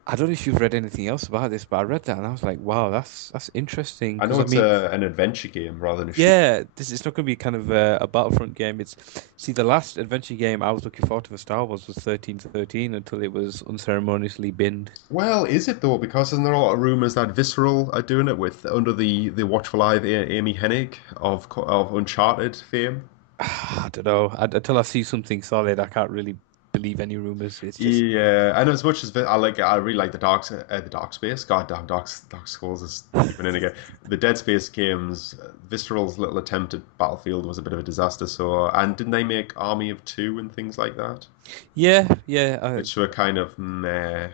I don't know if you've read anything else about this, but I read that and I was like, wow, that's interesting. I Because know I it's mean, an adventure game rather than a shoot. yeah, this is not going to be kind of a Battlefront game. It's see, the last adventure game I was looking forward to for Star Wars was 1313 until it was unceremoniously binned. Well, is it though? Because isn't there a lot of rumors that Visceral are doing it with under the watchful eye of Amy Hennig of Uncharted fame? I don't know. Until I see something solid, I can't really believe any rumors. It's just, Yeah, and as much as I really like the Dark Space. God damn, Dark Souls is creeping in again. The Dead Space games, Visceral's little attempt at Battlefield was a bit of a disaster. So, and didn't they make Army of Two and things like that, yeah, yeah, which were kind of meh.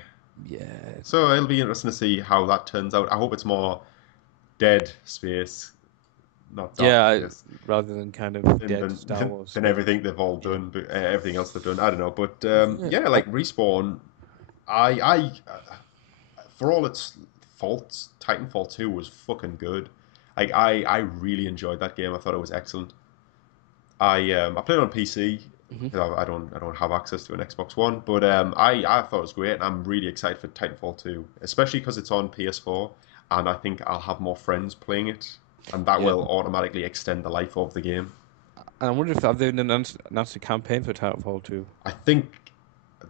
yeah. So it'll be interesting to see how that turns out. I hope it's more Dead Space not Darth Yeah, Vader's. rather than kind of Than dead Star Wars than stuff. everything they've all Yeah. done, but everything else they've done. I don't know, but Yeah. yeah, like Respawn, I for all its faults, Titanfall 2 was fucking good. Like I really enjoyed that game. I thought it was excellent. I played it on PC Hmm. because I don't have access to an Xbox One, but I thought it was great. And I'm really excited for Titanfall 2, especially because it's on PS4, and I think I'll have more friends playing it, and that Yeah. will automatically extend the life of the game. And I wonder if have they announced a campaign for Titanfall 2? I think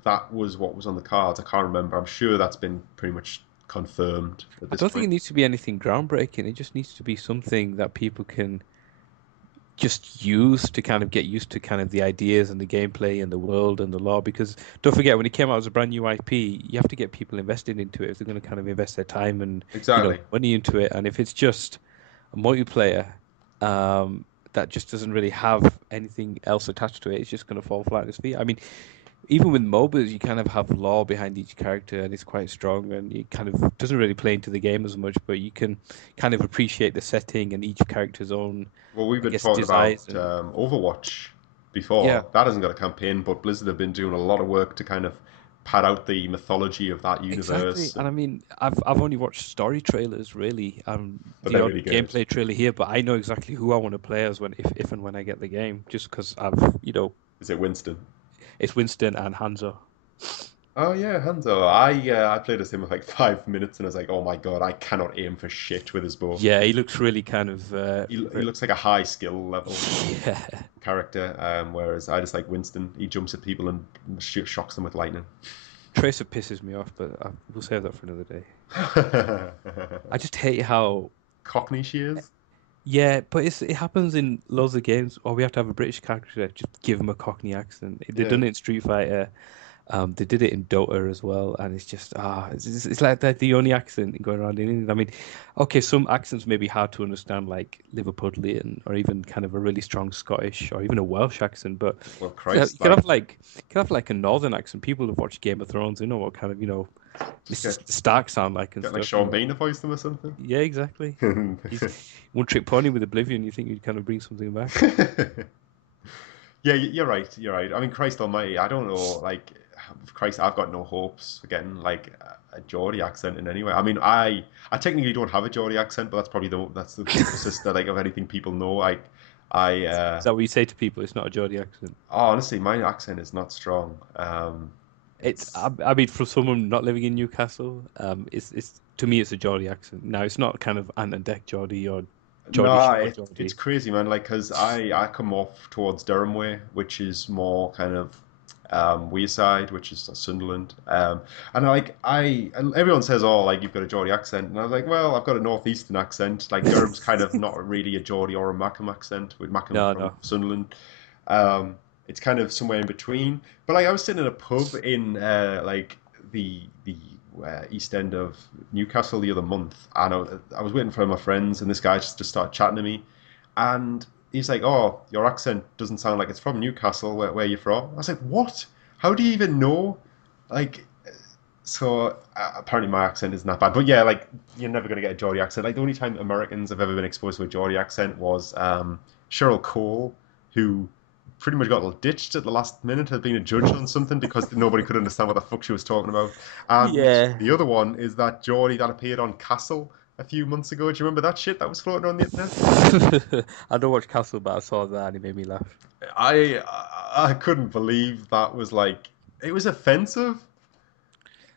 that was what was on the cards. I can't remember. I'm sure that's been pretty much confirmed at I this don't think it point. needs to be anything groundbreaking. It just needs to be something that people can just use to kind of get used to kind of the ideas and the gameplay and the world and the lore. Because don't forget, when it came out as a brand new IP, you have to get people invested into it if they're going to kind of invest their time and Exactly. money into it. And if it's just a multiplayer that just doesn't really have anything else attached to it, it's just going to fall flat on its feet. I mean, even with MOBAs, you kind of have lore behind each character, and it's quite strong, and it kind of doesn't really play into the game as much, but you can kind of appreciate the setting and each character's own, Well, we've I been guess, talking designs about and Overwatch yeah, before. That hasn't got a campaign, but Blizzard have been doing a lot of work to kind of pad out the mythology of that exactly. universe, And I and mean, I've only watched story trailers really, but the they're odd really good. gameplay trailer here, but I know exactly who I want to play as when if and when I get the game, just because Is it Winston? it's Winston and Hanzo. Oh yeah, Hanzo. I played as him for like 5 minutes, and I was like, oh my god, I cannot aim for shit with his bow. Yeah, he looks really kind of He looks like a high skill level yeah. character, whereas I just like Winston. He jumps at people and shocks them with lightning. Tracer pisses me off, but we'll save that for another day. I just hate how, Cockney she is. yeah, but it happens in loads of games. Or we have to have a British character, just give him a Cockney accent. They've Yeah. done it in Street Fighter. They did it in Dota as well, and it's just it's like the only accent going around in England. I mean, okay, some accents may be hard to understand, like Liverpudlian, or even kind of a really strong Scottish, or even a Welsh accent. But Well, you Christ, can like have like a Northern accent. People have watched Game of Thrones, they know what kind of just Mr. Stark sound like and get like stuff. Sean Bean to voice them or something. Yeah, exactly. He's one trick pony with Oblivion. You think you'd kind of bring something back? Yeah, you're right. You're right. I mean, Christ Almighty, I don't know. Like, Christ, I've got no hopes for getting like a Geordie accent in any way. I mean, I technically don't have a Geordie accent, but that's the closest that like of anything people know. I Is that what you say to people? It's not a Geordie accent. honestly, my accent is not strong. It's It's I mean, for someone not living in Newcastle, it's to me it's a Geordie accent. Now it's not kind of Ant and Dec Geordie or Geordie no, Shore it's Geordie. crazy, man. Like, cause I come off towards Durham way, which is more kind of Wearside, which is Sunderland. And everyone says, oh, like you've got a Geordie accent, and I was like, well, I've got a northeastern accent. Like Durham's kind of not really a Geordie or a Mackem accent, with Mackem No, from no. Sunderland. Um, it's kind of somewhere in between. But like I was sitting in a pub in like the east end of Newcastle the other month, and I was waiting for my friends, and this guy just started chatting to me, and he's like, "Oh, your accent doesn't sound like it's from Newcastle. Where you from?" I was like, "What? How do you even know?" Like, so apparently my accent isn't that bad, but yeah, like you're never gonna get a Geordie accent. Like the only time Americans have ever been exposed to a Geordie accent was Cheryl Cole, who pretty much got ditched at the last minute of being a judge on something because nobody could understand what the fuck she was talking about. And Yeah. the other one is that Geordie that appeared on Castle a few months ago. Do you remember that shit that was floating on the internet? I don't watch Castle, but I saw that and it made me laugh. I couldn't believe that was like it was offensive.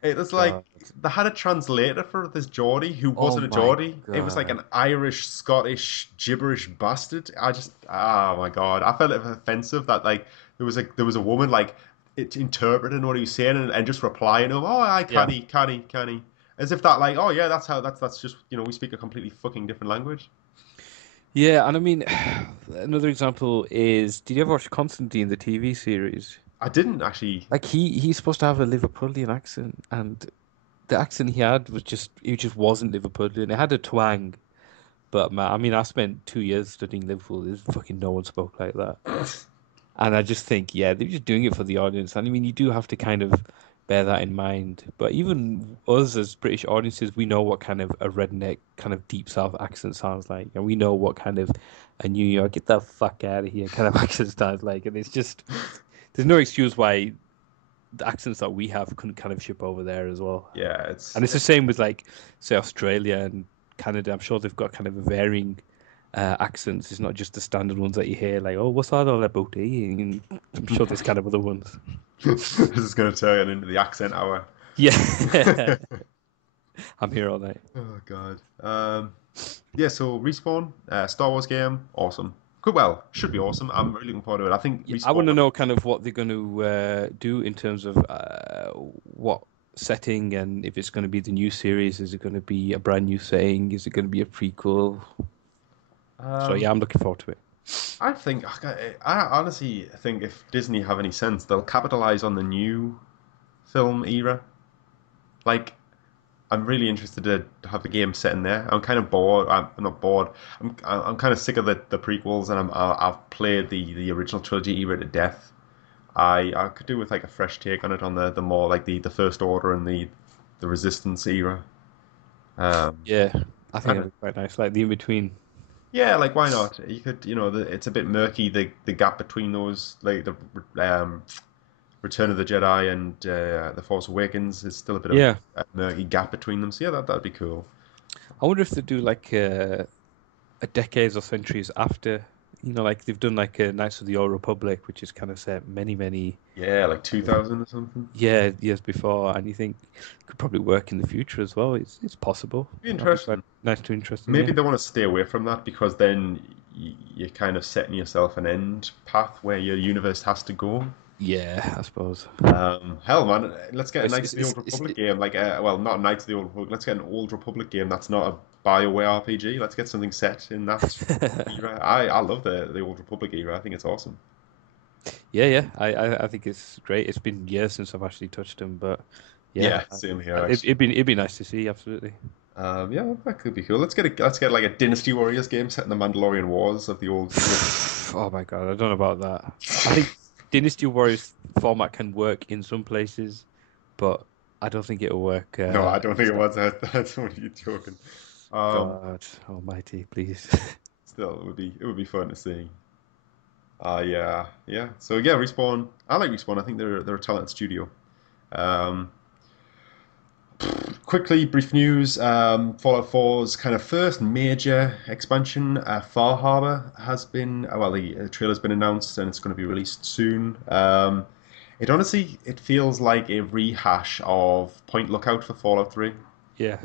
It was like God. they had a translator for this Geordie who Oh wasn't a my Geordie. It was like God. an Irish, Scottish, gibberish bastard. Oh my god, I felt it offensive that like there was a woman like it interpreting what he was saying and just replying to him. Oh, I Yeah. canny, as if that like oh yeah, that's just we speak a completely fucking different language. Yeah, and I mean, another example is, did you ever watch Constantine, the TV series? I didn't actually. Like he's supposed to have a Liverpudlian accent, and the accent he had was just he just wasn't Liverpudlian. It had a twang, but man, I mean, I spent 2 years studying Liverpool. There's fucking no one spoke like that. And I just think, yeah, they're just doing it for the audience. And I mean, you do have to kind of bear that in mind. But even us as British audiences, we know what kind of a redneck, kind of deep South accent sounds like, and we know what kind of a New York, get the fuck out of here kind of accent sounds like. And it's just, there's no excuse why the accents that we have couldn't kind of ship over there as well. Yeah, And it's the same with like, say, Australia and Canada. I'm sure they've got kind of a varying accents. It's not just the standard ones that you hear, like, oh, what's that all about? And I'm sure there's kind of other ones. this is going to turn into the accent hour. Yeah. I'm here all night. Oh God. Yeah. So Respawn, Star Wars game, awesome. Good. Well, should be awesome. I'm really looking forward to it. I think Yeah, I want to Respawn. know kind of what they're going to do in terms of what setting and if it's going to be the new series. Is it going to be a brand new setting? Is it going to be a prequel? So Um, yeah, I'm looking forward to it. I think I honestly think if Disney have any sense, they'll capitalize on the new film era. Like, I'm really interested to have the game set in there. I'm kind of bored. I'm not bored. I'm kind of sick of the prequels, and I've played the original trilogy era to death. I could do with like a fresh take on it on the more like the First Order and the Resistance era. Um, Yeah, I think and it'll be quite nice, like the in between. yeah, like why not? You could, it's a bit murky the gap between those like the Return of the Jedi and the Force Awakens is still a bit of Yeah, a murky gap between them. So yeah, that'd be cool. I wonder if they do like a decades or centuries after. Like they've done like Knights of the Old Republic, which is kind of set many, many Yeah, like 2000 or something. yeah years before, and you think could probably work in the future as well. It's possible. Be That'd be quite interesting. nice to interesting. Maybe Yeah. they want to stay away from that because then you're kind of setting yourself an end path where your universe has to go. Yeah, I suppose. Hell, man, let's get a It's, Knights it's, of the it's, Old it's, Republic it, game. Like, well, not Knights of the Old Republic. Let's get an Old Republic game that's not a Bioware RPG. Let's get something set in that era. I love the Old Republic era. I think it's awesome. yeah, yeah. I think it's great. It's been years since I've actually touched them, but yeah, Yeah, same here actually. it'd be nice to see. Absolutely. Yeah, that could be cool. Let's get like a Dynasty Warriors game set in the Mandalorian Wars of the old. Oh my God, I don't know about that. I think Dynasty Warriors format can work in some places, but I don't think it'll work. No, I don't In think it stuff. was. That's only joking. Um, God Almighty, please. Still, it would be fun to see. Yeah, yeah. So yeah, Respawn. I like Respawn. I think they're a talented studio. Um, Quickly, brief news. Fallout 4's kind of first major expansion, Far Harbor, has been well. The trailer's been announced and it's going to be released soon. It feels like a rehash of Point Lookout for Fallout 3. Yeah.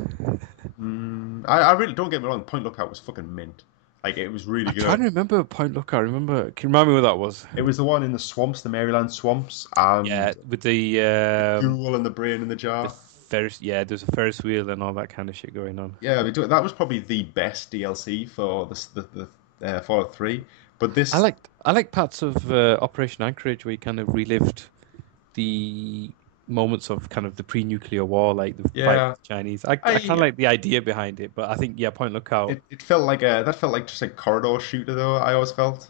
I really don't get me wrong. Point Lookout was fucking mint. Like it was really I'm trying good. to remember Point Lookout. I remember. Can you remind me what that was? It was the one in the swamps, the Maryland swamps, and Yeah, with the the ghoul and the brain in the the jar. Ferris. Yeah, there's a Ferris wheel and all that kind of shit going on. Yeah, that was probably the best DLC for the Fallout 3. But this, I like parts of Operation Anchorage where you kind of relived the moments of kind of the pre-nuclear war, like the fight yeah, with the Chinese. I kind of I like the idea behind it, but I think yeah, Point Lookout. it felt like that felt like just a corridor shooter though. I always felt.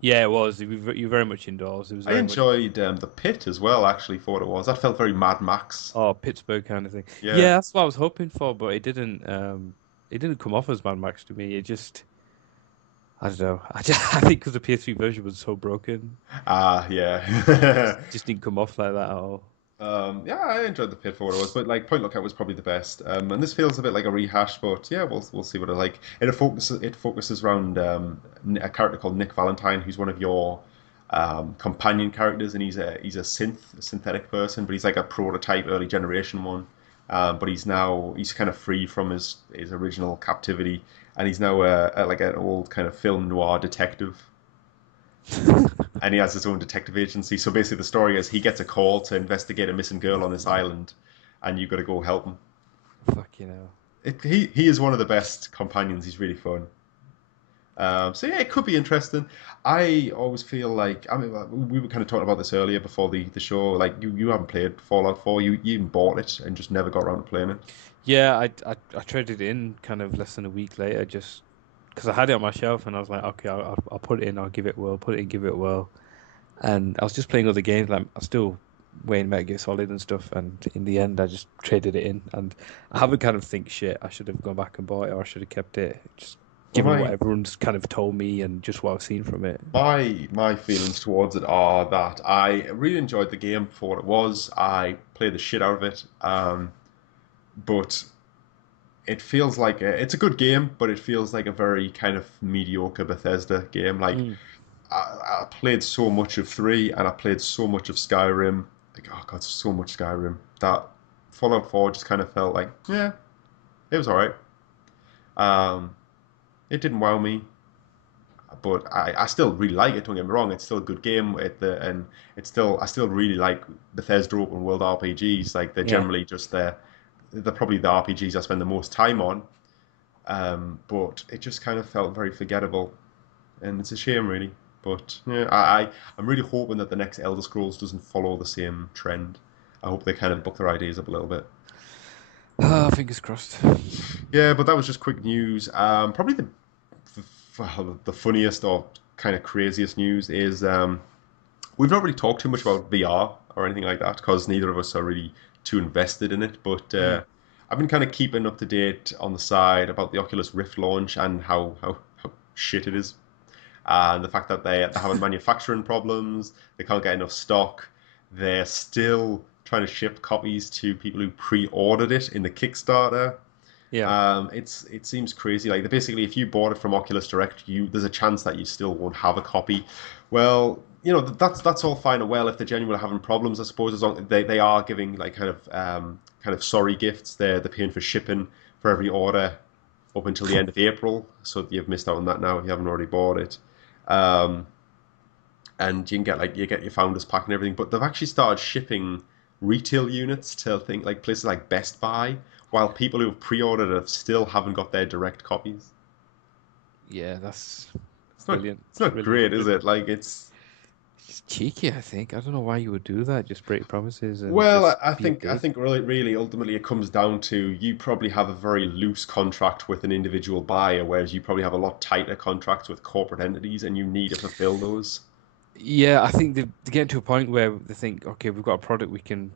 Yeah, it was. You were very much indoors. It was I very much enjoyed the pit as well. Actually, for what it was, that felt very Mad Max. oh Pittsburgh kind of thing. Yeah, Yeah, that's what I was hoping for, but it didn't come off as Mad Max to me. It just I don't know. I think because the PS3 version was so broken, yeah. just didn't come off like that at all. Yeah, I enjoyed the pit for what it was, but like Point Lookout was probably the best. And this feels a bit like a rehash, but yeah, we'll see what it like. It focuses around a character called Nick Valentine, who's one of your companion characters, and he's a synthetic person, but he's like a prototype early generation one. But he's kind of free from his original captivity, and he's now like an old kind of film noir detective, and he has his own detective agency. So basically, the story is he gets a call to investigate a missing girl on this island, and you've got to go help him. Fuck you know. He is one of the best companions. He's really fun. So yeah, it could be interesting. I always feel like we were kind of talking about this earlier before the show. Like you haven't played Fallout 4. You even bought it and just never got around to playing it. Yeah, I traded in kind of less than a week later, just because I had it on my shelf and I was like, okay, I'll put it in, I'll give it a whirl, put it in, give it a whirl, and I was just playing other games. Like I still weighing Metal Gear Solid and stuff, and in the end, I just traded it in, and I haven't kind of think shit. I should have gone back and bought it, or I should have kept it. Just Well, given what everyone's kind of told me and just what I've seen from it. my feelings towards it are that I really enjoyed the game for what it was. I played the shit out of it, but it feels like it's a good game, but it feels like a very kind of mediocre Bethesda game. Like Mm. I played so much of 3 and I played so much of Skyrim. Like, oh god, so much Skyrim. That Fallout 4 just kind of felt like, yeah, it was alright. Um, it didn't wow me, but I still really like it. Don't get me wrong, it's still a good game. And I still really like Bethesda open world RPGs. Like they're Yeah. generally just they're probably the RPGs I spend the most time on. But it just kind of felt very forgettable, and it's a shame, really. But yeah, I'm really hoping that the next Elder Scrolls doesn't follow the same trend. I hope they kind of book their ideas up a little bit. Ah, fingers crossed. Yeah, but that was just quick news. Probably the funniest or kind of craziest news is we've not really talked too much about VR or anything like that because neither of us are really too invested in it. But Mm. I've been kind of keeping up to date on the side about the Oculus Rift launch and how shit it is. And the fact that they're having manufacturing problems, they can't get enough stock. They're still trying to ship copies to people who pre-ordered it in the Kickstarter. Yeah. It seems crazy. Like basically, if you bought it from Oculus Direct, you there's a chance that you still won't have a copy. Well, that's all fine and well if they're genuinely having problems. I suppose as long they are giving like kind of sorry gifts. They're paying for shipping for every order up until the end of April. So you've missed out on that now if you haven't already bought it. Um, and you can get you get your founders pack and everything. But they've actually started shipping retail units to think like places like Best Buy, while people who have pre-ordered it still haven't got their direct copies. Yeah, that's It's not brilliant. it's not Really, great, is really it? Like it's it's cheeky, I think. I don't know why you would do that. Just break promises and well, just I be a think dick. really ultimately it comes down to you probably have a very loose contract with an individual buyer, whereas you probably have a lot tighter contracts with corporate entities, and you need to fulfill those. Yeah, I think they get to a point where they think, okay, we've got a product we can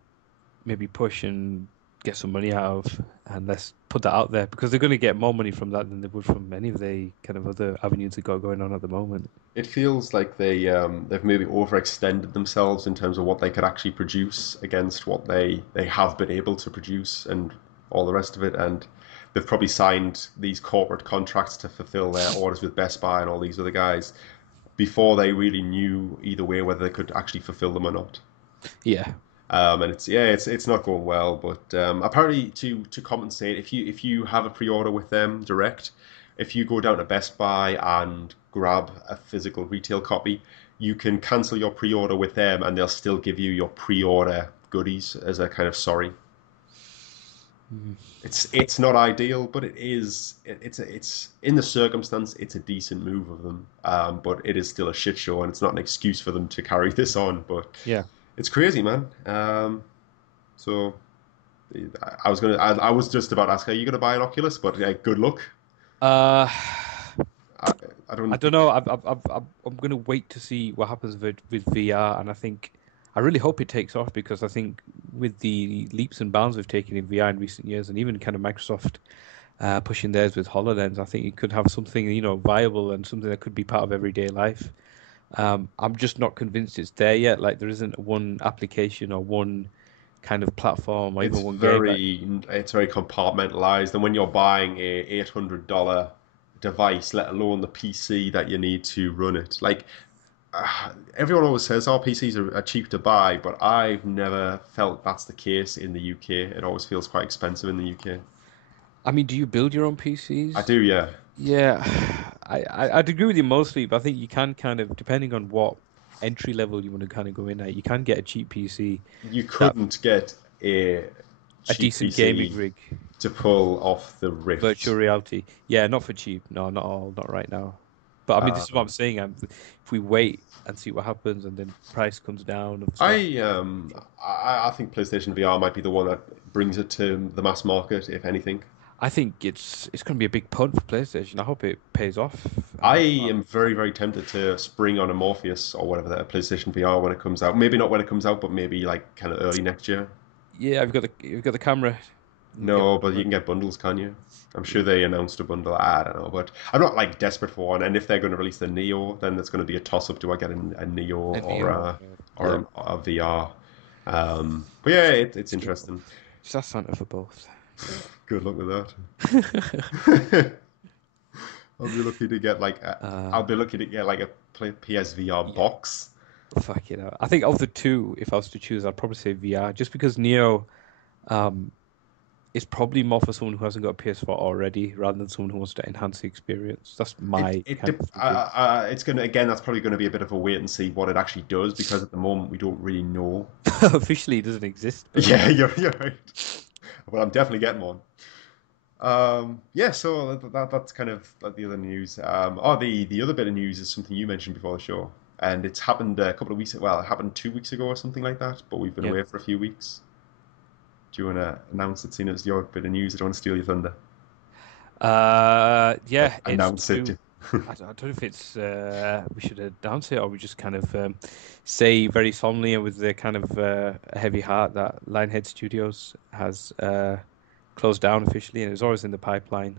maybe push and get some money out of, and let's put that out there because they're going to get more money from that than they would from any of the kind of other avenues they got going on at the moment. It feels like they've maybe overextended themselves in terms of what they could actually produce against what they have been able to produce and all the rest of it. And they've probably signed these corporate contracts to fulfill their orders with Best Buy and all these other guys before they really knew either way whether they could actually fulfill them or not. Yeah. And it's not going well. But apparently, to compensate, if you have a pre-order with them direct, if you go down to Best Buy and grab a physical retail copy, you can cancel your pre-order with them, and they'll still give you your pre-order goodies as a kind of sorry. Mm. It's not ideal, but it's in the circumstance, it's a decent move of them. But it is still a shit show, and it's not an excuse for them to carry this on. But Yeah. it's crazy, man. So I was just about to ask, are you gonna buy an Oculus? But good luck. Uh, I, I I don't don't think know. I'm gonna wait to see what happens with VR, and I think I really hope it takes off because I think with the leaps and bounds we've taken in VR in recent years, and even kind of Microsoft pushing theirs with HoloLens, I think it could have something viable and something that could be part of everyday life. I'm just not convinced it's there yet. Like there isn't one application or one kind of platform or even one game that. it's very compartmentalized, and when you're buying a $800 device, let alone the PC that you need to run it, like everyone always says, "Oh, PCs are cheap to buy," but I've never felt that's the case in the UK. It always feels quite expensive in the UK. I mean, do you build your own I PCs? do, yeah. Yeah, I'd agree with you mostly, but I think you can kind of, depending on what entry level you want to kind of go in at, you can get a cheap PC You that couldn't get a a cheap decent gaming PC rig, to pull off the virtual Rift. reality. Yeah, not for cheap. No, not all, not right now. But I mean, this is what I'm Um, saying. If we wait and see what happens, and then price comes down of stuff. I think PlayStation VR might be the one that brings it to the mass market, if anything. I think it's going to be a big punt for PlayStation. I hope it pays off. I am very, very tempted to spring on a Morpheus or whatever that PlayStation VR when it comes out. Maybe not when it comes out, but maybe like kind of early next year. Yeah, I've got the camera. You can get No, the but you camera. can get bundles, can you? I'm sure Yeah. they announced a bundle. I don't know, but I'm not like desperate for one. And if they're going to release the Neo, then it's going to be a toss up. Do I get a Neo And yeah, or a VR? But yeah, it's let's get interesting. both. Just ask Santa for both. Good luck with that. I'll be lucky to get like I'll uh, be lucky to get like a PSVR yeah, box. fuck it. I think of the two, if I was to choose, I'd probably say VR, just because Neo um is probably more for someone who hasn't got a PS4 already, rather than someone who wants to enhance the experience. That's my kind of thinking. It's gonna again. That's probably going to be a bit of a wait and see what it actually does because at the moment we don't really know. Officially, it doesn't exist, but Yeah, you're right. But I'm definitely getting one. Yeah, so that's kind of like the other news. The other bit of news is something you mentioned before the show, and it's happened a couple of weeks. Well, it happened 2 weeks ago or something like that. But we've been yeah. away for a few weeks. Do you want to announce it, seeing as your bit of news? I don't want to steal your thunder. Yeah, it's Announce to it. do. I don't know if it's we should announce it or we just kind of say very solemnly and with the kind of a heavy heart that Lionhead Studios has closed down officially, and it was always in the pipeline.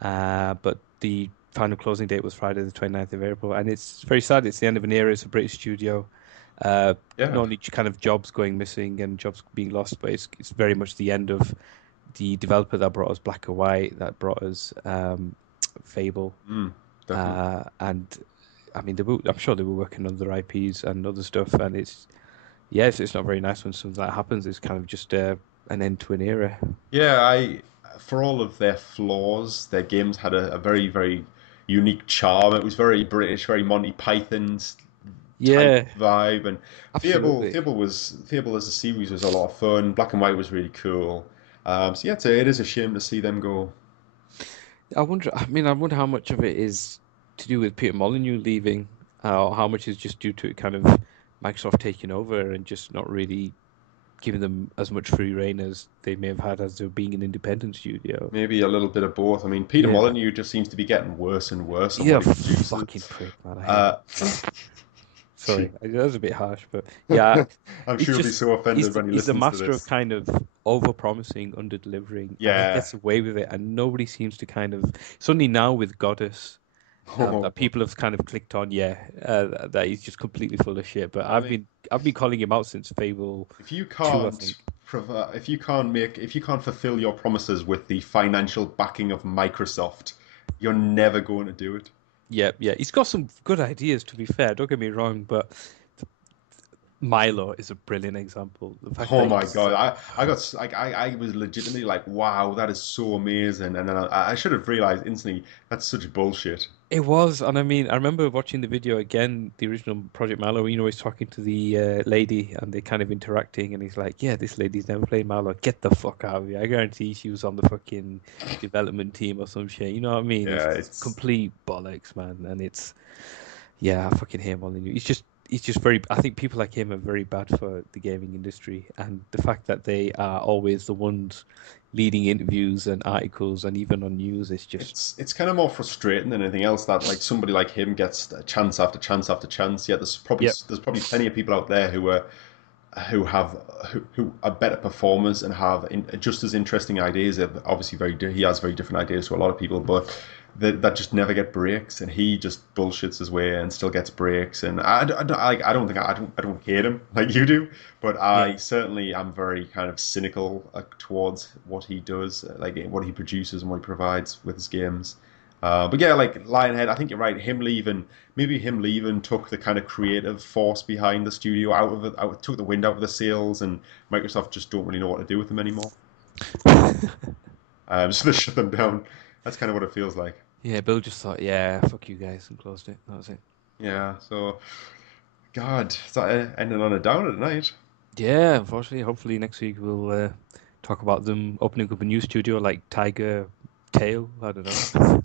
But the final closing date was Friday, the 29th of April, and it's very sad. It's the end of an era. It's a British studio. Uh, Yeah. not only kind of jobs going missing and jobs being lost, but it's very much the end of the developer that brought us Black and White, that brought us Fable, Mm, definitely. and I mean, I'm sure they were working on other IPs and other stuff, and it's not very nice when something like that happens. It's kind of just an end to an era. Yeah, for all of their flaws, their games had a very, very unique charm. It was very British, very Monty Python's type Yeah, vibe, and absolutely. Fable as a series was a lot of fun. Black and White was really cool. So yeah, it is a shame to see them go. I wonder. I mean, I wonder how much of it is to do with Peter Molyneux leaving, or how much is just due to kind of Microsoft taking over and just not really giving them as much free reign as they may have had as they were being an independent studio. Maybe a little bit of both. I mean, Peter Yeah, Molyneux just seems to be getting worse and worse on yeah, what he produces. fucking prick, man. I hate Uh, him. Sorry, that was a bit harsh, but yeah, I'm it's sure he'll be just so offended when he he's the listens to master of this. kind of over-promising, under-delivering, and he Yeah. gets away with it, and nobody seems to kind of. Suddenly now with Goddess, that people have kind of clicked on, yeah, that he's just completely full of shit. But I mean, I've been calling him out since Fable if you 2, I can't think. if you can't fulfill your promises with the financial backing of Microsoft, you're never going to do it. Yeah, yeah, he's got some good ideas. To be fair, don't get me wrong, but Milo is a brilliant example. The fact Oh that my he's God, I got like I was legitimately like, wow, that is so amazing, and then I should have realized instantly that's such bullshit. It was, and I mean, I remember watching the video again, the original Project Mallow. He's talking to the lady, and they're kind of interacting, and he's like, "Yeah, this lady's never played Mallow. Get the fuck out of here! I guarantee she was on the fucking development team or some shit." You know what I mean? Yeah, It's it's complete bollocks, man. And yeah, I fucking hate Molyneux. He's just very. I think people like him are very bad for the gaming industry, and the fact that they are always the ones leading interviews and articles, and even on news, it's just it's kind of more frustrating than anything else that like somebody like him gets chance after chance after chance. Yet yep, there's probably plenty of people out there who have who are better performers and have just as interesting ideas. Obviously, he has very different ideas to a lot of people, but that just never get breaks, and he just bullshits his way and still gets breaks. And I don't think I don't hate him like you do, but yeah. I certainly am very kind of cynical towards what he does, like what he produces and what he provides with his games. But yeah, like Lionhead, I think you're right. Maybe him leaving took the kind of creative force behind the studio out of it, took the wind out of the sails, and Microsoft just don't really know what to do with them anymore. So they shut them down. That's kind of what it feels like. Yeah, Bill just thought, yeah, fuck you guys, and closed it. That was it. Yeah. So, God, it's ending on a downer tonight. Yeah, unfortunately, hopefully next week we'll talk about them opening up a new studio like Tiger Tail. I don't know.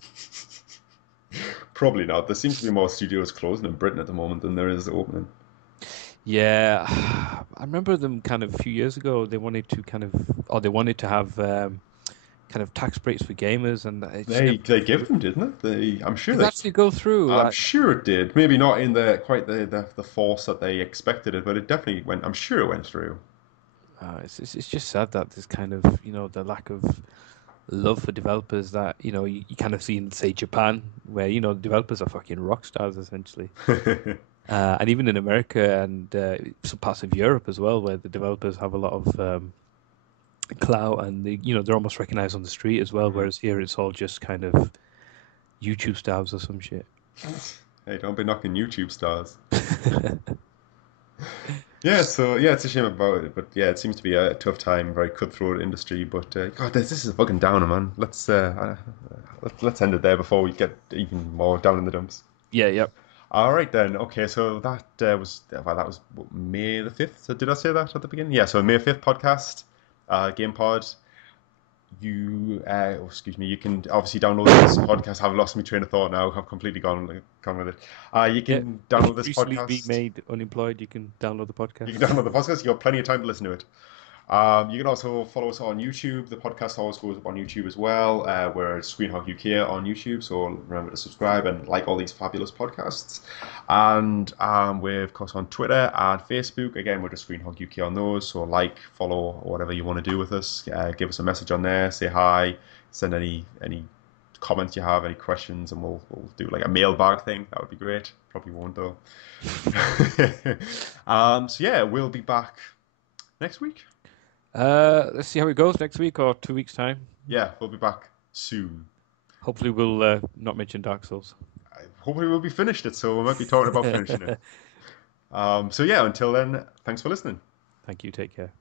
Probably not. There seems to be more studios closing in Britain at the moment than there is opening. Yeah, I remember them kind of a few years ago. They wanted to kind of, or they wanted to have kind of tax breaks for gamers, and it just never They goes give through. them, didn't it? I'm sure Does it they. actually go through? I'm sure it did. Maybe not in the quite the force that they expected it, but it definitely went. I'm sure it went through. It's just sad that there's kind of, the lack of love for developers that, you kind of see in, say, Japan, where, developers are fucking rock stars essentially. And even in America and some parts of Europe as well, where the developers have a lot of clout and they're almost recognized on the street as well. Mhm. Whereas here it's all just kind of YouTube stars or some shit. Hey, don't be knocking YouTube stars. Yeah, so yeah, it's a shame about it, but yeah, it seems to be a tough time, very cutthroat industry. But God, this is a fucking downer, man. Let's end it there before we get even more down in the dumps. Yeah, yep. All right then. Okay, so that was what, May the 5th. So did I say that at the beginning? Yeah, so May 5th podcast, Gamepod. Excuse me, you can obviously download this podcast. I've lost my train of thought now. I've completely gone with it. You Yeah. can If download you've this recently been podcast. made unemployed, you can download the You podcast. can download the podcast. You've got plenty of time to listen to it. You can also follow us on YouTube. The podcast always goes up on YouTube as well. We're ScreenHogUK on YouTube, so remember to subscribe and like all these fabulous podcasts. And we're, of course, on Twitter and Facebook. Again, we're just ScreenHogUK on those, so like, follow, or whatever you want to do with us. Give us a message on there, say hi, send any comments you have, any questions, and we'll do like a mailbag thing. That would be great. Probably won't, though. So, yeah, we'll be back next week. Let's see how it goes next week or 2 weeks' time. Yeah, we'll be back soon. Hopefully, we'll not mention Dark Souls. Hopefully, we'll be finished it, so we might be talking about finishing it. So, yeah, until then, thanks for listening. Thank you. Take care.